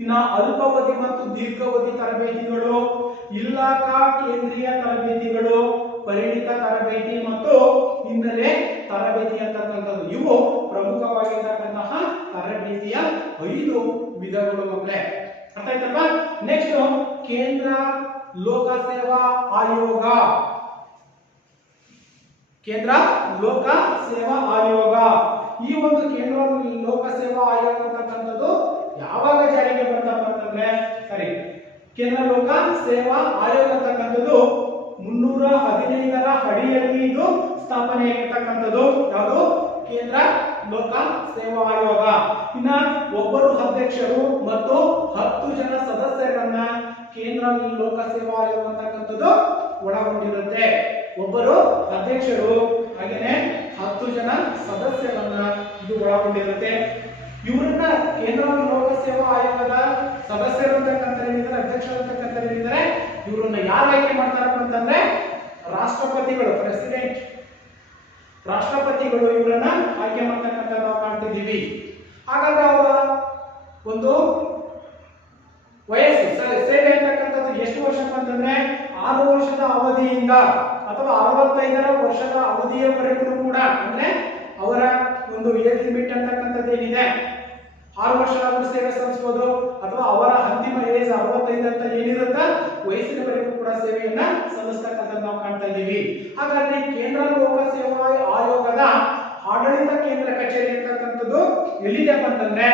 ಇನ್ನ ಅಲ್ಪಾವಧಿ ಮತ್ತು ದೀರ್ಘಾವಧಿ ತರಬೇತಿಗಳು, ಇಲಾಖಾ ಕೇಂದ್ರೀಯ ತರಬೇತಿಗಳು, ಪರಿಣಿತ ತರಬೇತಿ ಮತ್ತು ಹಿನ್ನೆಲೆ ತರಬೇತಿ ಅಂತಕ್ಕಂಥದ್ದು. ಇವು ಪ್ರಮುಖವಾಗಿರ್ತಕ್ಕಂತಹ ತರಬೇತಿಯ 5 ವಿಧಗಳು ಮಕ್ಕಳೇ. ಅರ್ಥ ಆಯ್ತಲ್ವಾ? ನೆಕ್ಸ್ಟ್ ಕೇಂದ್ರ ಲೋಕ ಸೇವಾ ಆಯೋಗ. ಕೇಂದ್ರ ಲೋಕ ಸೇವಾ ಆಯೋಗ. ಈ ಒಂದು ಕೇಂದ್ರ ಲೋಕ ಸೇವಾ ಆಯೋಗ ಅಂತಕ್ಕಂಥದ್ದು ಯಾವಾಗ ಜಾರಿಗೆ ಬಂತಪ್ಪ ಅಂತಂದ್ರೆ, ಸರಿ, ಕೇಂದ್ರ ಲೋಕ ಸೇವಾ ಆಯೋಗ ಅಂತಕ್ಕಂಥದ್ದು 315ರ ಅಡಿಯಲ್ಲಿ ಇದು ಸ್ಥಾಪನೆಯಾಗಿರ್ತಕ್ಕಂಥದ್ದು. ಯಾವುದು? ಕೇಂದ್ರ ಲೋಕ ಸೇವಾ ಆಯೋಗ. ಇನ್ನ ಒಬ್ಬರು ಅಧ್ಯಕ್ಷರು ಮತ್ತು 10 ಜನ ಸದಸ್ಯರನ್ನ ಕೇಂದ್ರ ಲೋಕ ಸೇವಾ ಆಯೋಗ ಅಂತಕ್ಕಂಥದ್ದು ಒಳಗೊಂಡಿರುತ್ತೆ. ಒಬ್ಬರು ಅಧ್ಯಕ್ಷರು ಹಾಗೇನೆ 10 ಜನ ಸದಸ್ಯರನ್ನ ಇದು ಒಳಗೊಂಡಿರುತ್ತೆ. ಇವರನ್ನ ಕೇಂದ್ರ ಲೋಕ ಸೇವಾ ಆಯೋಗದ ಸದಸ್ಯರು ಅಂತಕ್ಕಂಥ ಏನಿದ್ದಾರೆ, ಅಧ್ಯಕ್ಷರು ಅಂತಕ್ಕಂಥ ಏನಿದ್ದಾರೆ, ಇವರನ್ನ ಯಾರು ಆಯ್ಕೆ ಮಾಡ್ತಾರಪ್ಪ ಅಂತಂದ್ರೆ ರಾಷ್ಟ್ರಪತಿಗಳು, ಪ್ರೆಸಿಡೆಂಟ್, ರಾಷ್ಟ್ರಪತಿಗಳು ಇವರನ್ನ ಆಯ್ಕೆ ಮಾಡ್ತಕ್ಕಂಥ ನಾವು ಕಾಣ್ತಿದ್ದೀವಿ. ಹಾಗಾದ್ರೆ ಅವರ ಒಂದು ವಯಸ್ಸು ಸೇವೆ ಅಂತಕ್ಕಂಥದ್ದು ಎಷ್ಟು ವರ್ಷಕ್ಕೆ ಅಂತಂದ್ರೆ 6 ವರ್ಷದ ಅವಧಿಯಿಂದ ಅಥವಾ 65 ವರ್ಷದ ಅವಧಿಯವರೆಗೂ ಕೂಡ, ಅಂದ್ರೆ ಅವರ ಒಂದು ಏಜ್ ಲಿಮಿಟ್ ಅಂತಕ್ಕಂಥದ್ದು ಏನಿದೆ 6 ವರ್ಷದವರೆಗೂ ಸೇವೆ ಸಲ್ಲಿಸಬಹುದು ಅಥವಾ ಅವರ ಅಂತಿಮ ಏಜ್ 65 ಅಂತ ಏನಿರುತ್ತ ವಯಸ್ಸಿನವರೆಗೂ ಕೂಡ ಸೇವೆಯನ್ನ ಸಲ್ಲಿಸ್ತಕ್ಕಂಥದ್ದು ನಾವು ಕಾಣ್ತಾ ಇದ್ದೀವಿ. ಹಾಗಾದ್ರೆ ಕೇಂದ್ರ ಲೋಕ ಸೇವಾ ಆಯೋಗದ ಆಡಳಿತ ಕೇಂದ್ರ ಕಚೇರಿ ಅಂತಕ್ಕಂಥದ್ದು ಎಲ್ಲಿದೆ ಅಂತಂದ್ರೆ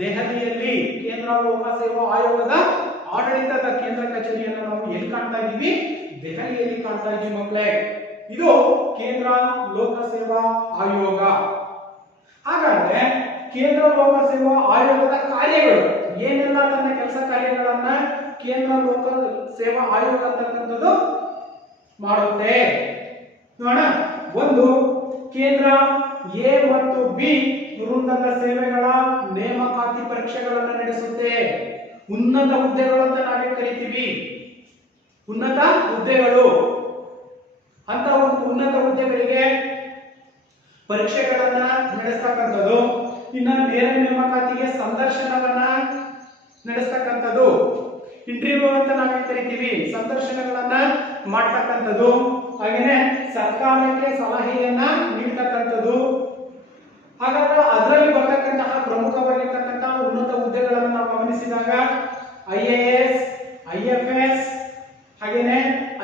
ದೆಹಲಿಯಲ್ಲಿ. ಕೇಂದ್ರ ಲೋಕ ಸೇವಾ ಆಯೋಗದ ಆಡಳಿತದ ಕೇಂದ್ರ ಕಚೇರಿಯನ್ನು ನಾವು ಎಲ್ಲಿ ಕಾಣ್ತಾ ಇದ್ದೀವಿ? ದೆಹಲಿಯಲ್ಲಿ ಕಾಣ್ತಾ ಇದ್ದೀವಿ ಮಕ್ಕಳೇ. ಇದು ಕೇಂದ್ರ ಲೋಕ ಸೇವಾ ಆಯೋಗ. ಹಾಗಾದ್ರೆ ಕೇಂದ್ರ ಲೋಕ ಸೇವಾ ಆಯೋಗದ ಕಾರ್ಯಗಳು ಏನೆಲ್ಲ, ತನ್ನ ಕೆಲಸ ಕಾರ್ಯಗಳನ್ನ ಕೇಂದ್ರ ಲೋಕ ಸೇವಾ ಆಯೋಗ ಅಂತಕ್ಕಂಥದ್ದು ಮಾಡುತ್ತೆ ನೋಡೋಣ. ಒಂದು, ಕೇಂದ್ರ ಎ ಮತ್ತು ಬಿ ವೃಂದದ ಸೇವೆಗಳ ನೇಮಕಾತಿ ಪರೀಕ್ಷೆಗಳನ್ನು ನಡೆಸುತ್ತೆ. ಉನ್ನತ ಹುದ್ದೆಗಳು ಅಂತ ನಾವೇ ಕರಿತೀವಿ. ಉನ್ನತ ಹುದ್ದೆಗಳು ಅಂತ ಒಂದು ಉನ್ನತ ಹುದ್ದೆಗಳಿಗೆ ಪರೀಕ್ಷೆಗಳನ್ನ ನಡೆಸ್ತಕ್ಕಂಥದ್ದು. ಇನ್ನ ನೇರ ನೇಮಕಾತಿಗೆ ಸಂದರ್ಶನವನ್ನ ನಡೆಸ್ತಕ್ಕಂಥದ್ದು. ಇಂಟರ್ವ್ಯೂ ಅಂತ ನಾವೇ ಕರಿತೀವಿ. ಸಂದರ್ಶನಗಳನ್ನ ಮಾಡ್ತಕ್ಕಂಥದ್ದು. ಹಾಗೇನೆ ಸರ್ಕಾರಕ್ಕೆ ಸಲಹೆಯನ್ನ ನೀಡ್ತಕ್ಕಂಥದ್ದು. ಹಾಗಾದ್ರೆ ಅದರಲ್ಲಿ ಬರ್ತಕ್ಕಂತಹ ಪ್ರಮುಖವಾಗಿರ್ತಕ್ಕಂತಹ ಉನ್ನತ ಹುದ್ದೆಗಳನ್ನು ನಾವು ಗಮನಿಸಿದಾಗ IAS, IFS, ಹಾಗೇನೆ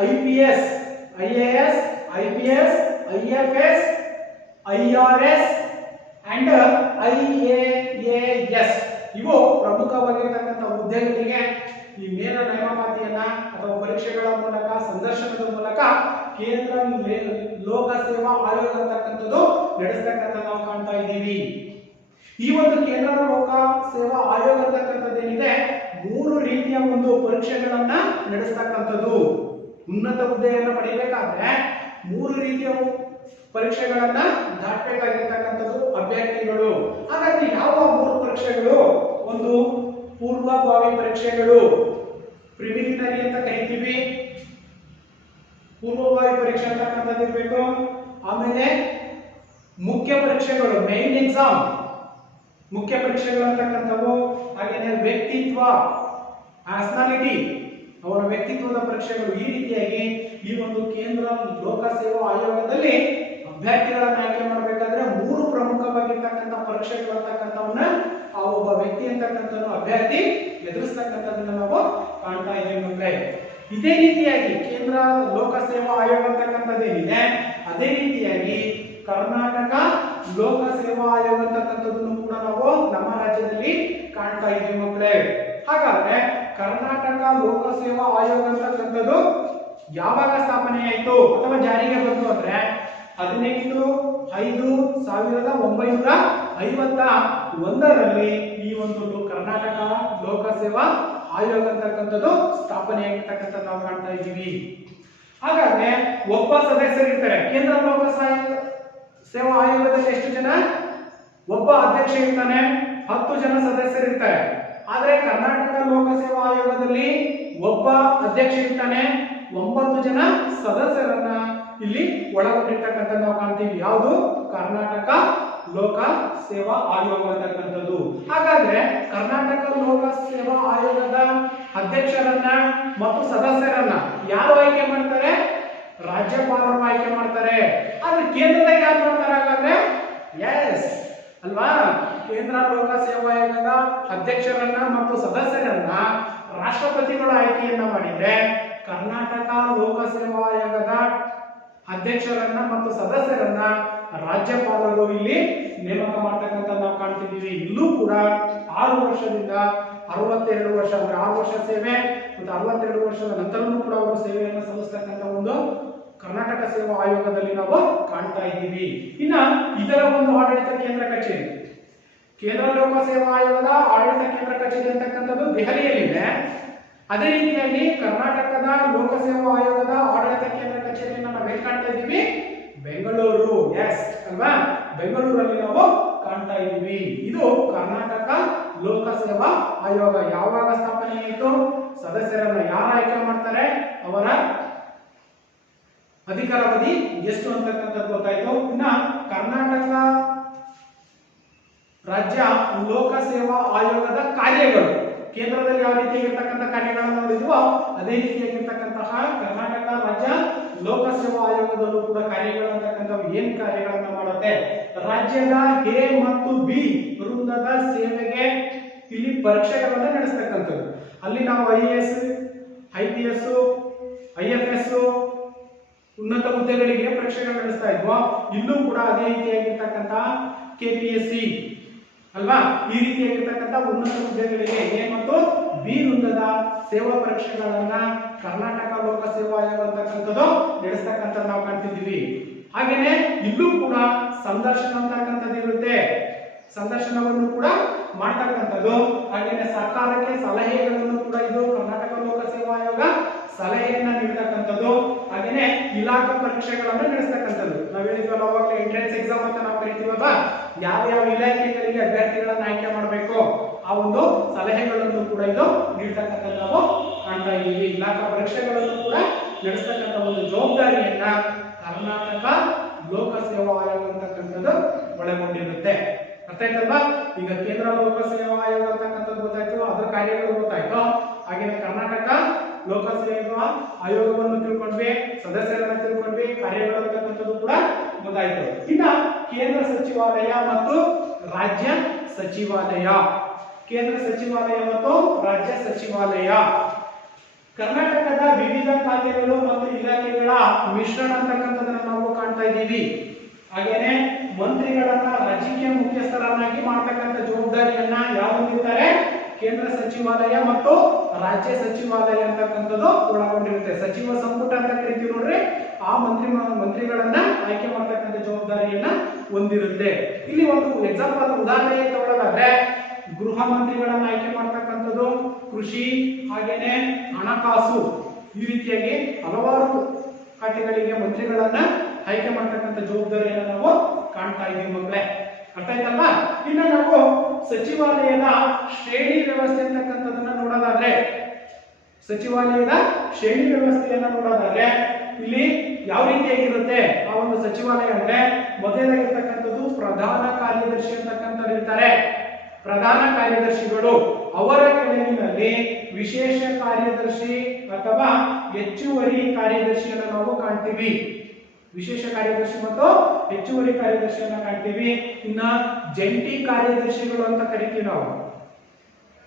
IPS, IAS, IPS, IFS, IRS and IAAS ಇವು ಪ್ರಮುಖವಾಗಿರ್ತಕ್ಕಂಥ ಹುದ್ದೆಗಳಿಗೆ ಈ ನೇರ ನೇಮಕಾತಿಯನ್ನ ಅಥವಾ ಪರೀಕ್ಷೆಗಳ ಮೂಲಕ, ಸಂದರ್ಶನದ ಮೂಲಕ ಕೇಂದ್ರ ಲೋಕ ಸೇವಾ ಆಯೋಗ ಅಂತಕ್ಕಂಥದ್ದು ನಡೆಸ್ತಕ್ಕಂಥ ನಾವು ಕಾಣ್ತಾ ಇದ್ದೀವಿ. ಈ ಒಂದು ಕೇಂದ್ರ ಲೋಕ ಸೇವಾ ಆಯೋಗ ಅಂತಕ್ಕಂಥದ್ದೇನಿದೆ 3 ರೀತಿಯ ಒಂದು ಪರೀಕ್ಷೆಗಳನ್ನ ನಡೆಸ್ತಕ್ಕಂಥದ್ದು. ಉನ್ನತ ಹುದ್ದೆಯನ್ನು ಪಡೆಯಬೇಕಾದ್ರೆ 3 ರೀತಿಯ ಪರೀಕ್ಷೆಗಳನ್ನ ದಾಟಬೇಕಾಗಿರ್ತಕ್ಕಂಥದ್ದು ಅಭ್ಯರ್ಥಿಗಳು. ಹಾಗಾದ್ರೆ ಯಾವ 3 ಪರೀಕ್ಷೆಗಳು? ಒಂದು, ಪೂರ್ವಭಾವಿ ಪರೀಕ್ಷೆಗಳು, ಪ್ರಿಲಿಮಿನರಿ ಅಂತ ಕರಿತೀವಿ. ಪೂರ್ವಭಾವಿ ಪರೀಕ್ಷೆ ಅಂತಕ್ಕಂಥದ್ದು ಇರಬೇಕು. ಆಮೇಲೆ ಮುಖ್ಯ ಪರೀಕ್ಷೆಗಳು, ಮೇನ್ ಎಕ್ಸಾಮ್, ಮುಖ್ಯ ಪರೀಕ್ಷೆಗಳು ಅಂತಕ್ಕಂಥವು. ಹಾಗೇನೆ ವ್ಯಕ್ತಿತ್ವ, ಪರ್ಸನಾಲಿಟಿ, ಅವರ ವ್ಯಕ್ತಿತ್ವದ ಪರೀಕ್ಷೆಗಳು. ಈ ರೀತಿಯಾಗಿ ಈ ಒಂದು ಕೇಂದ್ರ ಲೋಕ ಸೇವಾ ಆಯೋಗದಲ್ಲಿ ಅಭ್ಯರ್ಥಿಗಳನ್ನ ಆಯ್ಕೆ ಮಾಡಬೇಕಾದ್ರೆ 3 ಪ್ರಮುಖವಾಗಿರ್ತಕ್ಕಂಥ ಪರೀಕ್ಷೆಗಳು ಅಂತಕ್ಕಂಥವನ್ನ ಆ ಒಬ್ಬ ವ್ಯಕ್ತಿ ಅಂತಕ್ಕಂಥದ್ದು ಅಭ್ಯರ್ಥಿ ಎದುರಿಸ್ತಕ್ಕಂಥದ್ದನ್ನ ನಾವು ಕಾಣ್ತಾ ಇದ್ದೀವಿ ಮಕ್ಕಳೇ. ಇದೇ ರೀತಿಯಾಗಿ ಕೇಂದ್ರ ಲೋಕ ಸೇವಾ ಆಯೋಗ ಅಂತಕ್ಕಂಥದ್ದೇನಿದೆ ಅದೇ ರೀತಿಯಾಗಿ ಕರ್ನಾಟಕ ಲೋಕ ಸೇವಾ ಆಯೋಗ ಅಂತಕ್ಕಂಥದ್ದನ್ನು ಕೂಡ ನಾವು ನಮ್ಮ ರಾಜ್ಯದಲ್ಲಿ ಕಾಣ್ತಾ ಇದ್ದೀವಿ ಮಕ್ಕಳೇ. ಹಾಗಾದ್ರೆ ಕರ್ನಾಟಕ ಲೋಕ ಸೇವಾ ಆಯೋಗ ಅಂತಕ್ಕಂಥದ್ದು ಯಾವಾಗ ಸ್ಥಾಪನೆ ಆಯಿತು ಅಥವಾ ಜಾರಿಗೆ ಬಂತು ಅಂದ್ರೆ 18/5/1951ರಲ್ಲಿ ಈ ಒಂದು ಕರ್ನಾಟಕ ಲೋಕ ಸೇವಾ ಆಯೋಗ ಅಂತಕ್ಕಂಥದ್ದು ಸ್ಥಾಪನೆ ಆಗಿರ್ತಕ್ಕಂಥದ್ದು ನಾವು ಕಾಣ್ತಾ ಇದ್ದೀವಿ. ಹಾಗಾದ್ರೆ ಒಬ್ಬ ಸದಸ್ಯರಿರ್ತಾರೆ. ಕೇಂದ್ರ ಲೋಕ ಸೇವಾ ಆಯೋಗದಲ್ಲಿ ಎಷ್ಟು ಜನ? ಒಬ್ಬ ಅಧ್ಯಕ್ಷ ಇರ್ತಾನೆ, 10 ಜನ ಸದಸ್ಯರಿರ್ತಾರೆ. ಆದ್ರೆ ಕರ್ನಾಟಕ ಲೋಕ ಸೇವಾ ಆಯೋಗದಲ್ಲಿ ಒಬ್ಬ ಅಧ್ಯಕ್ಷ ಇರ್ತಾನೆ, 9 ಜನ ಸದಸ್ಯರನ್ನ ಇಲ್ಲಿ ಒಳಗೊಂಡಿರ್ತಕ್ಕಂಥ ನಾವು ಕಾಣ್ತೀವಿ. ಯಾವುದು? ಕರ್ನಾಟಕ ಲೋಕ ಸೇವಾ ಆಯೋಗ ಅಂತಕ್ಕಂಥದ್ದು. ಹಾಗಾದ್ರೆ ಕರ್ನಾಟಕ ಲೋಕ ಸೇವಾ ಆಯೋಗದ ಅಧ್ಯಕ್ಷರನ್ನ ಮತ್ತು ಸದಸ್ಯರನ್ನ ಯಾರು ಆಯ್ಕೆ ಮಾಡ್ತಾರೆ? ರಾಜ್ಯಪಾಲರು ಆಯ್ಕೆ ಮಾಡ್ತಾರೆ. ಆದ್ರೆ ಕೇಂದ್ರದಾಗ ಯಾರು ಮಾಡ್ತಾರೆ? ಹಾಗಾದ್ರೆ ಎಸ್ ಅಲ್ವಾ, ಕೇಂದ್ರ ಲೋಕ ಸೇವಾ ಆಯೋಗದ ಅಧ್ಯಕ್ಷರನ್ನ ಮತ್ತು ಸದಸ್ಯರನ್ನ ರಾಷ್ಟ್ರಪತಿಗಳು ಆಯ್ಕೆಯನ್ನ ಮಾಡಿದ್ರೆ ಕರ್ನಾಟಕ ಲೋಕ ಸೇವಾ ಆಯೋಗದ ಅಧ್ಯಕ್ಷರನ್ನ ಮತ್ತು ಸದಸ್ಯರನ್ನ ರಾಜ್ಯಪಾಲರು ಇಲ್ಲಿ ನೇಮಕ ಮಾಡ್ತಕ್ಕಂಥ ನಾವು ಕಾಣ್ತಿದ್ದೀವಿ. ಇಲ್ಲೂ ಕೂಡ 6 ವರ್ಷದಿಂದ 62 ವರ್ಷ, ಅಂದ್ರೆ 6 ವರ್ಷ ಸೇವೆ ಮತ್ತು 62 ವರ್ಷದ ನಂತರನೂ ಕೂಡ ಅವರು ಸೇವೆಯನ್ನು ಸಲ್ಲಿಸ್ತಕ್ಕಂಥ ಒಂದು ಕರ್ನಾಟಕ ಸೇವಾ ಆಯೋಗದಲ್ಲಿ ನಾವು ಕಾಣ್ತಾ ಇದ್ದೀವಿ. ಇನ್ನ ಇದರ ಒಂದು ಆಡಳಿತ ಕೇಂದ್ರ ಕಚೇರಿ, ಕೇಂದ್ರ ಲೋಕ ಸೇವಾ ಆಯೋಗದ ಆಡಳಿತ ಕೇಂದ್ರ ಕಚೇರಿ ಅಂತಕ್ಕಂಥದ್ದು ದೆಹಲಿಯಲ್ಲಿದೆ. ಅದೇ ರೀತಿಯಾಗಿ ಕರ್ನಾಟಕದ ಲೋಕಸೇವಾ ಆಯೋಗದ ಆಡಳಿತ ಕೇಂದ್ರ ಕಚೇರಿಯನ್ನು ನಾವು ಎಲ್ಲಿ ಕಾಣ್ತಾ ಇದ್ದೀವಿ? ಬೆಂಗಳೂರು. ಎಸ್ ಅಲ್ವಾ, ಬೆಂಗಳೂರಲ್ಲಿ ನಾವು ಕಾಣ್ತಾ ಇದ್ದೀವಿ. ಇದು ಕರ್ನಾಟಕ ಲೋಕಸೇವಾ ಆಯೋಗ ಯಾವಾಗ ಸ್ಥಾಪನೆ ಆಯಿತು? ಸದಸ್ಯರನ್ನ ಯಾರು ಆಯ್ಕೆ ಮಾಡ್ತಾರೆ, ಅವರ ಅಧಿಕಾರಾವಧಿ ಎಷ್ಟು ಅಂತಕ್ಕಂಥದ್ದು ಗೊತ್ತಾಯ್ತು. ಇನ್ನ ಕರ್ನಾಟಕ ರಾಜ್ಯ ಲೋಕಸೇವಾ ಆಯೋಗದ ಕಾರ್ಯಗಳು, ಕೇಂದ್ರದಲ್ಲಿ ಯಾವ ರೀತಿಯಾಗಿರ್ತಕ್ಕಂಥ ಕಾರ್ಯಗಳನ್ನು ನೋಡಿದ್ವೋ ಅದೇ ರೀತಿಯಾಗಿರ್ತಕ್ಕಂತಹ ಕರ್ನಾಟಕ ರಾಜ್ಯ ಲೋಕಸೇವಾ ಆಯೋಗದಲ್ಲೂ ಕೂಡ ಕಾರ್ಯಗಳು ಅಂತಕ್ಕಂಥವು ಏನ್ ಕಾರ್ಯಗಳನ್ನ ಮಾಡುತ್ತೆ? ರಾಜ್ಯದ ಎ ಮತ್ತು ಬಿ ವೃಂದದ ಸೇವೆಗೆ ಇಲ್ಲಿ ಪರೀಕ್ಷೆಗಳನ್ನ ನಡೆಸ್ತಕ್ಕಂಥದ್ದು. ಅಲ್ಲಿ ನಾವು IAS, IPS, IFS ಉನ್ನತ ಹುದ್ದೆಗಳಿಗೆ ಪರೀಕ್ಷೆಗಳು ನಡೆಸ್ತಾ ಇದ್ವೋ, ಇಲ್ಲೂ ಕೂಡ ಅದೇ ರೀತಿಯಾಗಿರ್ತಕ್ಕಂಥ KPSC ಅಲ್ವಾ, ಈ ರೀತಿಯಾಗಿರ್ತಕ್ಕಂಥ ಉನ್ನತ ಹುದ್ದೆಗಳಿಗೆ ಎ ಮತ್ತು ಬಿ ವೃಂದದ ಸೇವಾ ಪರೀಕ್ಷೆಗಳನ್ನ ಕರ್ನಾಟಕ ಲೋಕಸೇವಾ ಆಯೋಗ ಅಂತಕ್ಕಂಥದ್ದು ನಡೆಸ್ತಕ್ಕಂಥದ್ದು ನಾವು ಕಾಣ್ತಿದ್ದೀವಿ. ಹಾಗೇನೆ ಇಲ್ಲೂ ಕೂಡ ಸಂದರ್ಶನ ಅಂತಕ್ಕಂಥದ್ದು ಇರುತ್ತೆ, ಸಂದರ್ಶನವನ್ನು ಕೂಡ ಮಾಡ್ತಕ್ಕಂಥದ್ದು. ಹಾಗೇನೆ ಸರ್ಕಾರಕ್ಕೆ ಸಲಹೆಗಳನ್ನು ಕೂಡ ಇದು ಕರ್ನಾಟಕ ಲೋಕಸೇವಾ ಆಯೋಗ ಸಲಹೆಯನ್ನ ನೀಡತಕ್ಕಂಥದ್ದು. ಹಾಗೇನೆ ಇಲಾಖಾ ಪರೀಕ್ಷೆಗಳನ್ನು ನಡೆಸ್ತಕ್ಕಂಥದ್ದು. ನಾವು ಹೇಳಿದ್ವಲ್ಲ ಅವಾಗಲೇ ಎಂಟ್ರೆನ್ಸ್ ಎಕ್ಸಾಮ್ ಅಂತ ನಾವು ಕರಿತೀವಲ್ವಾ, ಯಾವ ಇಲಾಖೆಗಳಿಗೆ ಅಭ್ಯರ್ಥಿಗಳನ್ನ ಆಯ್ಕೆ ಮಾಡಬೇಕು ಆ ಒಂದು ಸಲಹೆಗಳನ್ನು ಕೂಡ ಇದು ನೀಡ್ತಕ್ಕಂಥದ್ದು ನಾವು ಕಾಣ್ತಾ ಇದ್ದೀವಿ. ಇಲಾಖಾ ಪರೀಕ್ಷೆಗಳನ್ನು ಕೂಡ ನಡೆಸ್ತಕ್ಕಂಥ ಒಂದು ಜವಾಬ್ದಾರಿಯನ್ನ ಕರ್ನಾಟಕ ಲೋಕಸೇವಾ ಆಯೋಗ ಅಂತಕ್ಕಂಥದ್ದು ಒಳಗೊಂಡಿರುತ್ತೆ. ಅರ್ಥ ಆಯ್ತಲ್ವಾ? ಈಗ ಕೇಂದ್ರ ಲೋಕಸೇವಾ ಆಯೋಗ ಅಂತಕ್ಕಂಥದ್ದು ಗೊತ್ತಾಯ್ತು, ಅದರ ಕಾರ್ಯಗಳು ಗೊತ್ತಾಯ್ತು. ಹಾಗೆ ಕರ್ನಾಟಕ ಲೋಕಸೇವಾ ಆಯೋಗವನ್ನು ತಿಳ್ಕೊಂಡ್ವಿ, ಸದಸ್ಯರನ್ನ ತಿಳ್ಕೊಂಡ್ವಿ, ಕಾರ್ಯಗಳು ಅಂತಕ್ಕಂಥದ್ದು ಕೂಡ ಗೊತ್ತಾಯ್ತು. ಇನ್ನ ಕೇಂದ್ರ ಸಚಿವಾಲಯ ಮತ್ತು ರಾಜ್ಯ ಸಚಿವಾಲಯ, ಕೇಂದ್ರ ಸಚಿವಾಲಯ ಮತ್ತು ರಾಜ್ಯ ಸಚಿವಾಲಯ ಕರ್ನಾಟಕದ ವಿವಿಧ ಖಾತೆಗಳು ಮತ್ತು ಇಲಾಖೆಗಳ ಮಿಶ್ರಣ ಅಂತಕ್ಕಂಥದ್ದನ್ನ ನಾವು ಕಾಣ್ತಾ ಇದ್ದೀವಿ. ಹಾಗೇನೆ ಮಂತ್ರಿಗಳನ್ನ ರಾಜಕೀಯ ಮುಖ್ಯಸ್ಥರನ್ನಾಗಿ ಮಾಡ್ತಕ್ಕಂಥ ಜವಾಬ್ದಾರಿಯನ್ನ ಯಾರು ಹೊಂದಿರ್ತಾರೆ? ಕೇಂದ್ರ ಸಚಿವಾಲಯ ಮತ್ತು ರಾಜ್ಯ ಸಚಿವಾಲಯ ಅಂತಕ್ಕಂಥದ್ದು ಒಳಗೊಂಡಿರುತ್ತೆ. ಸಚಿವ ಸಂಪುಟ ಅಂತ ಕರಿತೀವಿ ನೋಡ್ರಿ, ಆ ಮಂತ್ರಿಗಳನ್ನ ಆಯ್ಕೆ ಮಾಡ್ತಕ್ಕಂಥ ಜವಾಬ್ದಾರಿಯನ್ನ ಹೊಂದಿರುತ್ತೆ. ಇಲ್ಲಿ ಒಂದು ಎಕ್ಸಾಂಪಲ್ ಉದಾಹರಣೆ ತಗೊಳ್ಳೋದಾದ್ರೆ, ಗೃಹ ಮಂತ್ರಿಗಳನ್ನ ಆಯ್ಕೆ ಮಾಡ್ತಕ್ಕಂಥದ್ದು, ಕೃಷಿ ಹಾಗೇನೆ ಹಣಕಾಸು, ಈ ರೀತಿಯಾಗಿ ಹಲವಾರು ಖಾತೆಗಳಿಗೆ ಮಂತ್ರಿಗಳನ್ನ ಆಯ್ಕೆ ಮಾಡ್ತಕ್ಕಂಥ ಜವಾಬ್ದಾರಿಯನ್ನ ನಾವು ಕಾಣ್ತಾ ಇದ್ದೀವಿ ಮಕ್ಕಳೇ. ಅರ್ಥ ಆಯ್ತಲ್ವಾ? ಇನ್ನು ನಾವು ಸಚಿವಾಲಯದ ಶ್ರೇಣಿ ವ್ಯವಸ್ಥೆ ಅಂತಕ್ಕಂಥದನ್ನ ನೋಡೋದಾದ್ರೆ, ಸಚಿವಾಲಯದ ಶ್ರೇಣಿ ವ್ಯವಸ್ಥೆಯನ್ನ ನೋಡೋದಾದ್ರೆ ಇಲ್ಲಿ ಯಾವ ರೀತಿಯಾಗಿರುತ್ತೆ ಆ ಒಂದು ಸಚಿವಾಲಯ ಅಂದ್ರೆ, ಮೊದಲಾಗಿರ್ತಕ್ಕಂಥದ್ದು ಪ್ರಧಾನ ಕಾರ್ಯದರ್ಶಿ ಅಂತಕ್ಕಂಥವ್ರು ಇರ್ತಾರೆ. ಪ್ರಧಾನ ಕಾರ್ಯದರ್ಶಿಗಳು, ಅವರ ಕೆಳಗಿನಲ್ಲಿ ವಿಶೇಷ ಕಾರ್ಯದರ್ಶಿ ಅಥವಾ ಹೆಚ್ಚುವರಿ ಕಾರ್ಯದರ್ಶಿಯನ್ನು ನಾವು ಕಾಣ್ತೀವಿ. ವಿಶೇಷ ಕಾರ್ಯದರ್ಶಿ ಮತ್ತು ಹೆಚ್ಚುವರಿ ಕಾರ್ಯದರ್ಶಿಯನ್ನ ಕಾಣ್ತೀವಿ. ಇನ್ನ ಜಂಟಿ ಕಾರ್ಯದರ್ಶಿಗಳು ಅಂತ ಕರಿತೀವಿ ನಾವು,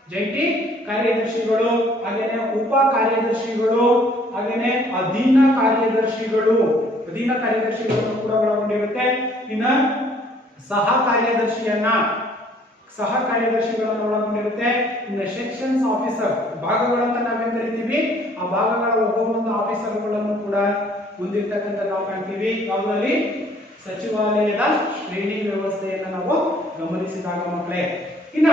ಜಂಟಿ ಕಾರ್ಯದರ್ಶಿಗಳು, ಹಾಗೇನೆ ಉಪ ಕಾರ್ಯದರ್ಶಿಗಳು, ಹಾಗೇನೆ ಅಧೀನ ಕಾರ್ಯದರ್ಶಿಗಳು, ಅಧೀನ ಕಾರ್ಯದರ್ಶಿಗಳನ್ನು ಕೂಡ ಒಳಗೊಂಡಿರುತ್ತೆ. ಇನ್ನ ಸಹ ಕಾರ್ಯದರ್ಶಿಗಳನ್ನು ಒಳಗೊಂಡಿರುತ್ತೆ. ಇನ್ನು ಸೆಕ್ಷನ್ಸ್ ಆಫೀಸರ್, ಭಾಗಗಳಂತ ನಾವೇನ್ ಕರಿತೀವಿ, ಆ ಭಾಗಗಳ ಒಬ್ಬೊಂದು ಆಫೀಸರ್ಗಳನ್ನು ಕೂಡ ಹೊಂದಿರ್ತಕ್ಕಂಥ ನಾವು ಕಾಣ್ತೀವಿ. ಯಾವುದಲ್ಲಿ ಸಚಿವಾಲಯದ ಶ್ರೇಣಿ ವ್ಯವಸ್ಥೆಯನ್ನು ನಾವು ಗಮನಿಸಿದಾಗ ಮಕ್ಕಳೇ. ಇನ್ನ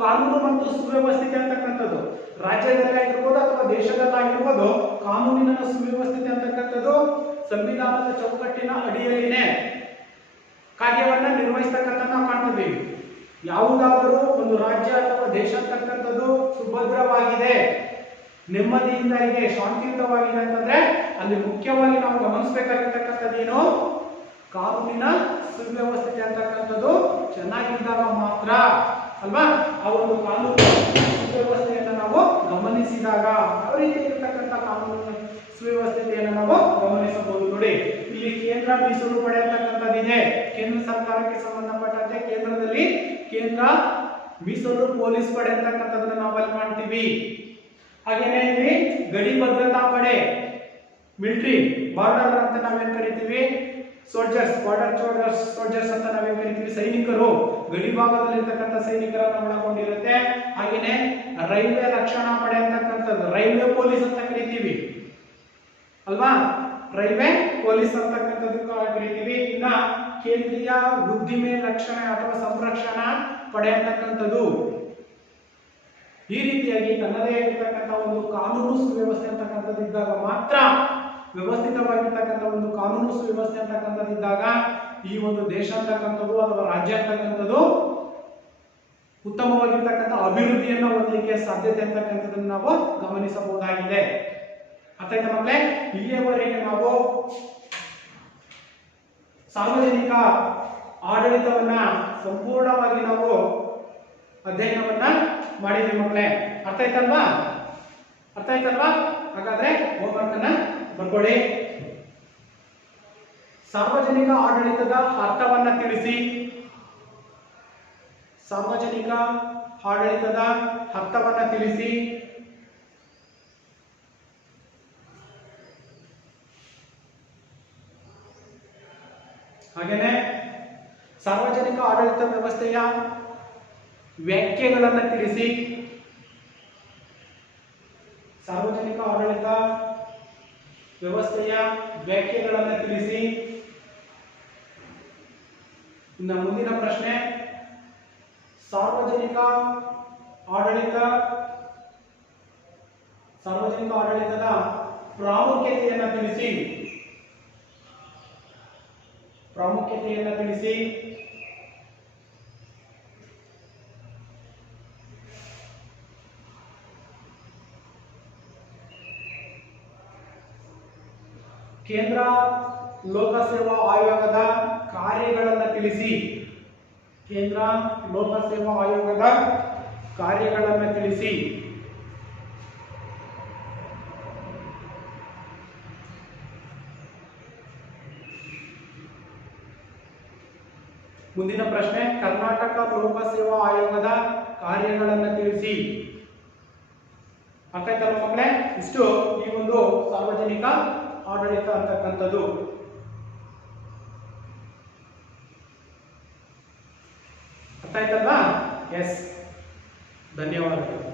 ಕಾನೂನು ಮತ್ತು ಸುವ್ಯವಸ್ಥಿತಿ ಅಂತಕ್ಕಂಥದ್ದು ರಾಜ್ಯದಲ್ಲಾಗಿರ್ಬೋದು ಅಥವಾ ದೇಶದಲ್ಲಾಗಿರ್ಬೋದು, ಕಾನೂನಿನ ಸುವ್ಯವಸ್ಥಿತಿ ಅಂತಕ್ಕಂಥದ್ದು ಸಂವಿಧಾನದ ಚೌಕಟ್ಟಿನ ಅಡಿಯಲ್ಲಿನೇ ಕಾರ್ಯವನ್ನ ನಿರ್ವಹಿಸ್ತಕ್ಕಂಥ ನಾವು ಕಾಣ್ತಿದ್ದೀವಿ. ಯಾವುದಾದರೂ ಒಂದು ರಾಜ್ಯ ಅಥವಾ ದೇಶ ಅಂತಕ್ಕಂಥದ್ದು ಸುಭದ್ರವಾಗಿದೆ, ನೆಮ್ಮದಿಯಿಂದ ಇದೆ, ಶಾಂತಿಯುತವಾಗಿದೆ ಅಂತಂದ್ರೆ ಅಲ್ಲಿ ಮುಖ್ಯವಾಗಿ ನಾವು ಗಮನಿಸಬೇಕಾಗಿರ್ತಕ್ಕಂಥದ್ದೇನು? ಕಾನೂನಿನ ಸುವ್ಯವಸ್ಥೆ ಅಂತಕ್ಕಂಥದ್ದು ಚೆನ್ನಾಗಿದ್ದಾಗ ಮಾತ್ರ ಅಲ್ವಾ. ಆ ಒಂದು ಕಾನೂನು ಸುವ್ಯವಸ್ಥೆಯನ್ನು ನಾವು ಗಮನಿಸಿದಾಗ ಯಾವ ರೀತಿ ಇರತಕ್ಕಂಥ ಕಾನೂನು ಸುವ್ಯವಸ್ಥೆಯನ್ನು ನಾವು ಗಮನಿಸಬಹುದು. ನೋಡಿ, ಇಲ್ಲಿ ಕೇಂದ್ರ ಮೀಸಲು ಪಡೆ ಅಂತಕ್ಕಂಥದ್ದಿದೆ. ಕೇಂದ್ರ ಸರ್ಕಾರಕ್ಕೆ ಸಂಬಂಧಪಟ್ಟಂತೆ ಕೇಂದ್ರದಲ್ಲಿ ಕೇಂದ್ರ ಮೀಸಲು ಪೊಲೀಸ್ ಪಡೆ ಅಂತಕ್ಕಂಥದ್ದನ್ನ ನಾವಲ್ಲಿ ಕಾಣ್ತೀವಿ. ಹಾಗೇನೆ ಇಲ್ಲಿ ಗಡಿ ಭದ್ರತಾ ಪಡೆ, ಮಿಲಿಟರಿ, ಬಾರ್ಡರ್ ಅಂತ ನಾವೇನ್ ಕರಿತೀವಿ, ಸೋಲ್ಜರ್ಸ್, ಬಾರ್ಡರ್ ಸೋಲ್ಜರ್ಸ್ ಅಂತ ನಾವೇನ್ ಕರಿತೀವಿ, ಸೈನಿಕರು, ಗಡಿ ಭಾಗದಲ್ಲಿರ್ತಕ್ಕಂಥ ಸೈನಿಕರನ್ನ ಒಳಗೊಂಡಿರುತ್ತೆ. ಹಾಗೇನೆ ರೈಲ್ವೆ ರಕ್ಷಣಾ ಪಡೆ ಅಂತಕ್ಕಂಥದ್ದು, ರೈಲ್ವೆ ಪೊಲೀಸ್ ಅಂತ ಕರಿತೀವಿ ಅಲ್ವಾ? ರೈಲ್ವೆ ಪೊಲೀಸ್ ಅಂತಕ್ಕಂಥದ್ದು ಕರಿತೀವಿ. ಇನ್ನ ಕೇಂದ್ರೀಯ ಉದ್ದಿಮೆ ರಕ್ಷಣೆ ಅಥವಾ ಸಂರಕ್ಷಣಾ ಪಡೆ ಅಂತಕ್ಕಂಥದ್ದು. ಈ ರೀತಿಯಾಗಿ ತನ್ನದೇ ಆಗಿರ್ತಕ್ಕಂಥ ಒಂದು ಕಾನೂನು ಸುವ್ಯವಸ್ಥೆ ಅಂತಕ್ಕಂಥದ್ದು ಇದ್ದಾಗ ಮಾತ್ರ, ವ್ಯವಸ್ಥಿತವಾಗಿರ್ತಕ್ಕಂಥ ಒಂದು ಕಾನೂನು ಸುವ್ಯವಸ್ಥೆ ಅಂತಕ್ಕಂಥದ್ದು ಇದ್ದಾಗ ಈ ಒಂದು ದೇಶ ಅಂತಕ್ಕಂಥದ್ದು ಅಥವಾ ರಾಜ್ಯ ಅಂತಕ್ಕಂಥದ್ದು ಉತ್ತಮವಾಗಿರ್ತಕ್ಕಂಥ ಅಭಿವೃದ್ಧಿಯನ್ನು ಹೊಂದಲಿಕ್ಕೆ ಸಾಧ್ಯತೆ ಅಂತಕ್ಕಂಥದ್ದನ್ನು ನಾವು ಗಮನಿಸಬಹುದಾಗಿದೆ. ಅರ್ಥ ಆಯ್ತಾ ಮಕ್ಕಳೇ? ಇಲ್ಲಿಯವರೆಗೆ ನಾವು ಸಾರ್ವಜನಿಕ ಆಡಳಿತವನ್ನ ಸಂಪೂರ್ಣವಾಗಿ ನಾವು ಅಧ್ಯಯನವನ್ನ ಮಾಡಿದ್ವಿ ಮಕ್ಕಳೇ. ಅರ್ಥ ಆಯ್ತಲ್ವಾ? ಅರ್ಥ ಆಯ್ತಲ್ವಾ? ಹಾಗಾದ್ರೆ ಹೋಮ್ವರ್ಕ್ ಅನ್ನ ಬರ್ಕೊಳ್ಳಿ. ಸಾರ್ವಜನಿಕ ಆಡಳಿತದ ಅರ್ಥವನ್ನ ತಿಳಿಸಿ. ಸಾರ್ವಜನಿಕ ಆಡಳಿತದ ಅರ್ಥವನ್ನ ತಿಳಿಸಿ. ಹಾಗೇನೆ ಸಾರ್ವಜನಿಕ ಆಡಳಿತ ವ್ಯವಸ್ಥೆಯ ವ್ಯಾಖ್ಯೆಗಳನ್ನು ತಿಳಿಸಿ. ಸಾರ್ವಜನಿಕ ಆಡಳಿತ ವ್ಯವಸ್ಥೆಯ ವ್ಯಾಖ್ಯೆಗಳನ್ನು ತಿಳಿಸಿ. ಇನ್ನು ಮುಂದಿನ ಪ್ರಶ್ನೆ, ಸಾರ್ವಜನಿಕ ಆಡಳಿತದ ಪ್ರಾಮುಖ್ಯತೆಯನ್ನು ತಿಳಿಸಿ. ಪ್ರಾಮುಖ್ಯತೆಯನ್ನು ತಿಳಿಸಿ. ಕೇಂದ್ರ ಲೋಕಸೇವಾ ಆಯೋಗದ ಕಾರ್ಯಗಳನ್ನು ತಿಳಿಸಿ. ಕೇಂದ್ರ ಲೋಕಸೇವಾ ಆಯೋಗದ ಕಾರ್ಯಗಳನ್ನು ತಿಳಿಸಿ. ಮುಂದಿನ ಪ್ರಶ್ನೆ, ಕರ್ನಾಟಕ ಲೋಕಸೇವಾ ಆಯೋಗದ ಕಾರ್ಯಗಳನ್ನು ತಿಳಿಸಿ. ಅರ್ಥ ಆಯ್ತಲ್ಲ ಮಕ್ಕಳೇ? ಇಷ್ಟು ಈ ಒಂದು ಸಾರ್ವಜನಿಕ ಆಡಳಿತ ಅಂತಕ್ಕಂಥದ್ದು. ಅರ್ಥ ಆಯ್ತಲ್ವಾ? ಎಸ್, ಧನ್ಯವಾದಗಳು.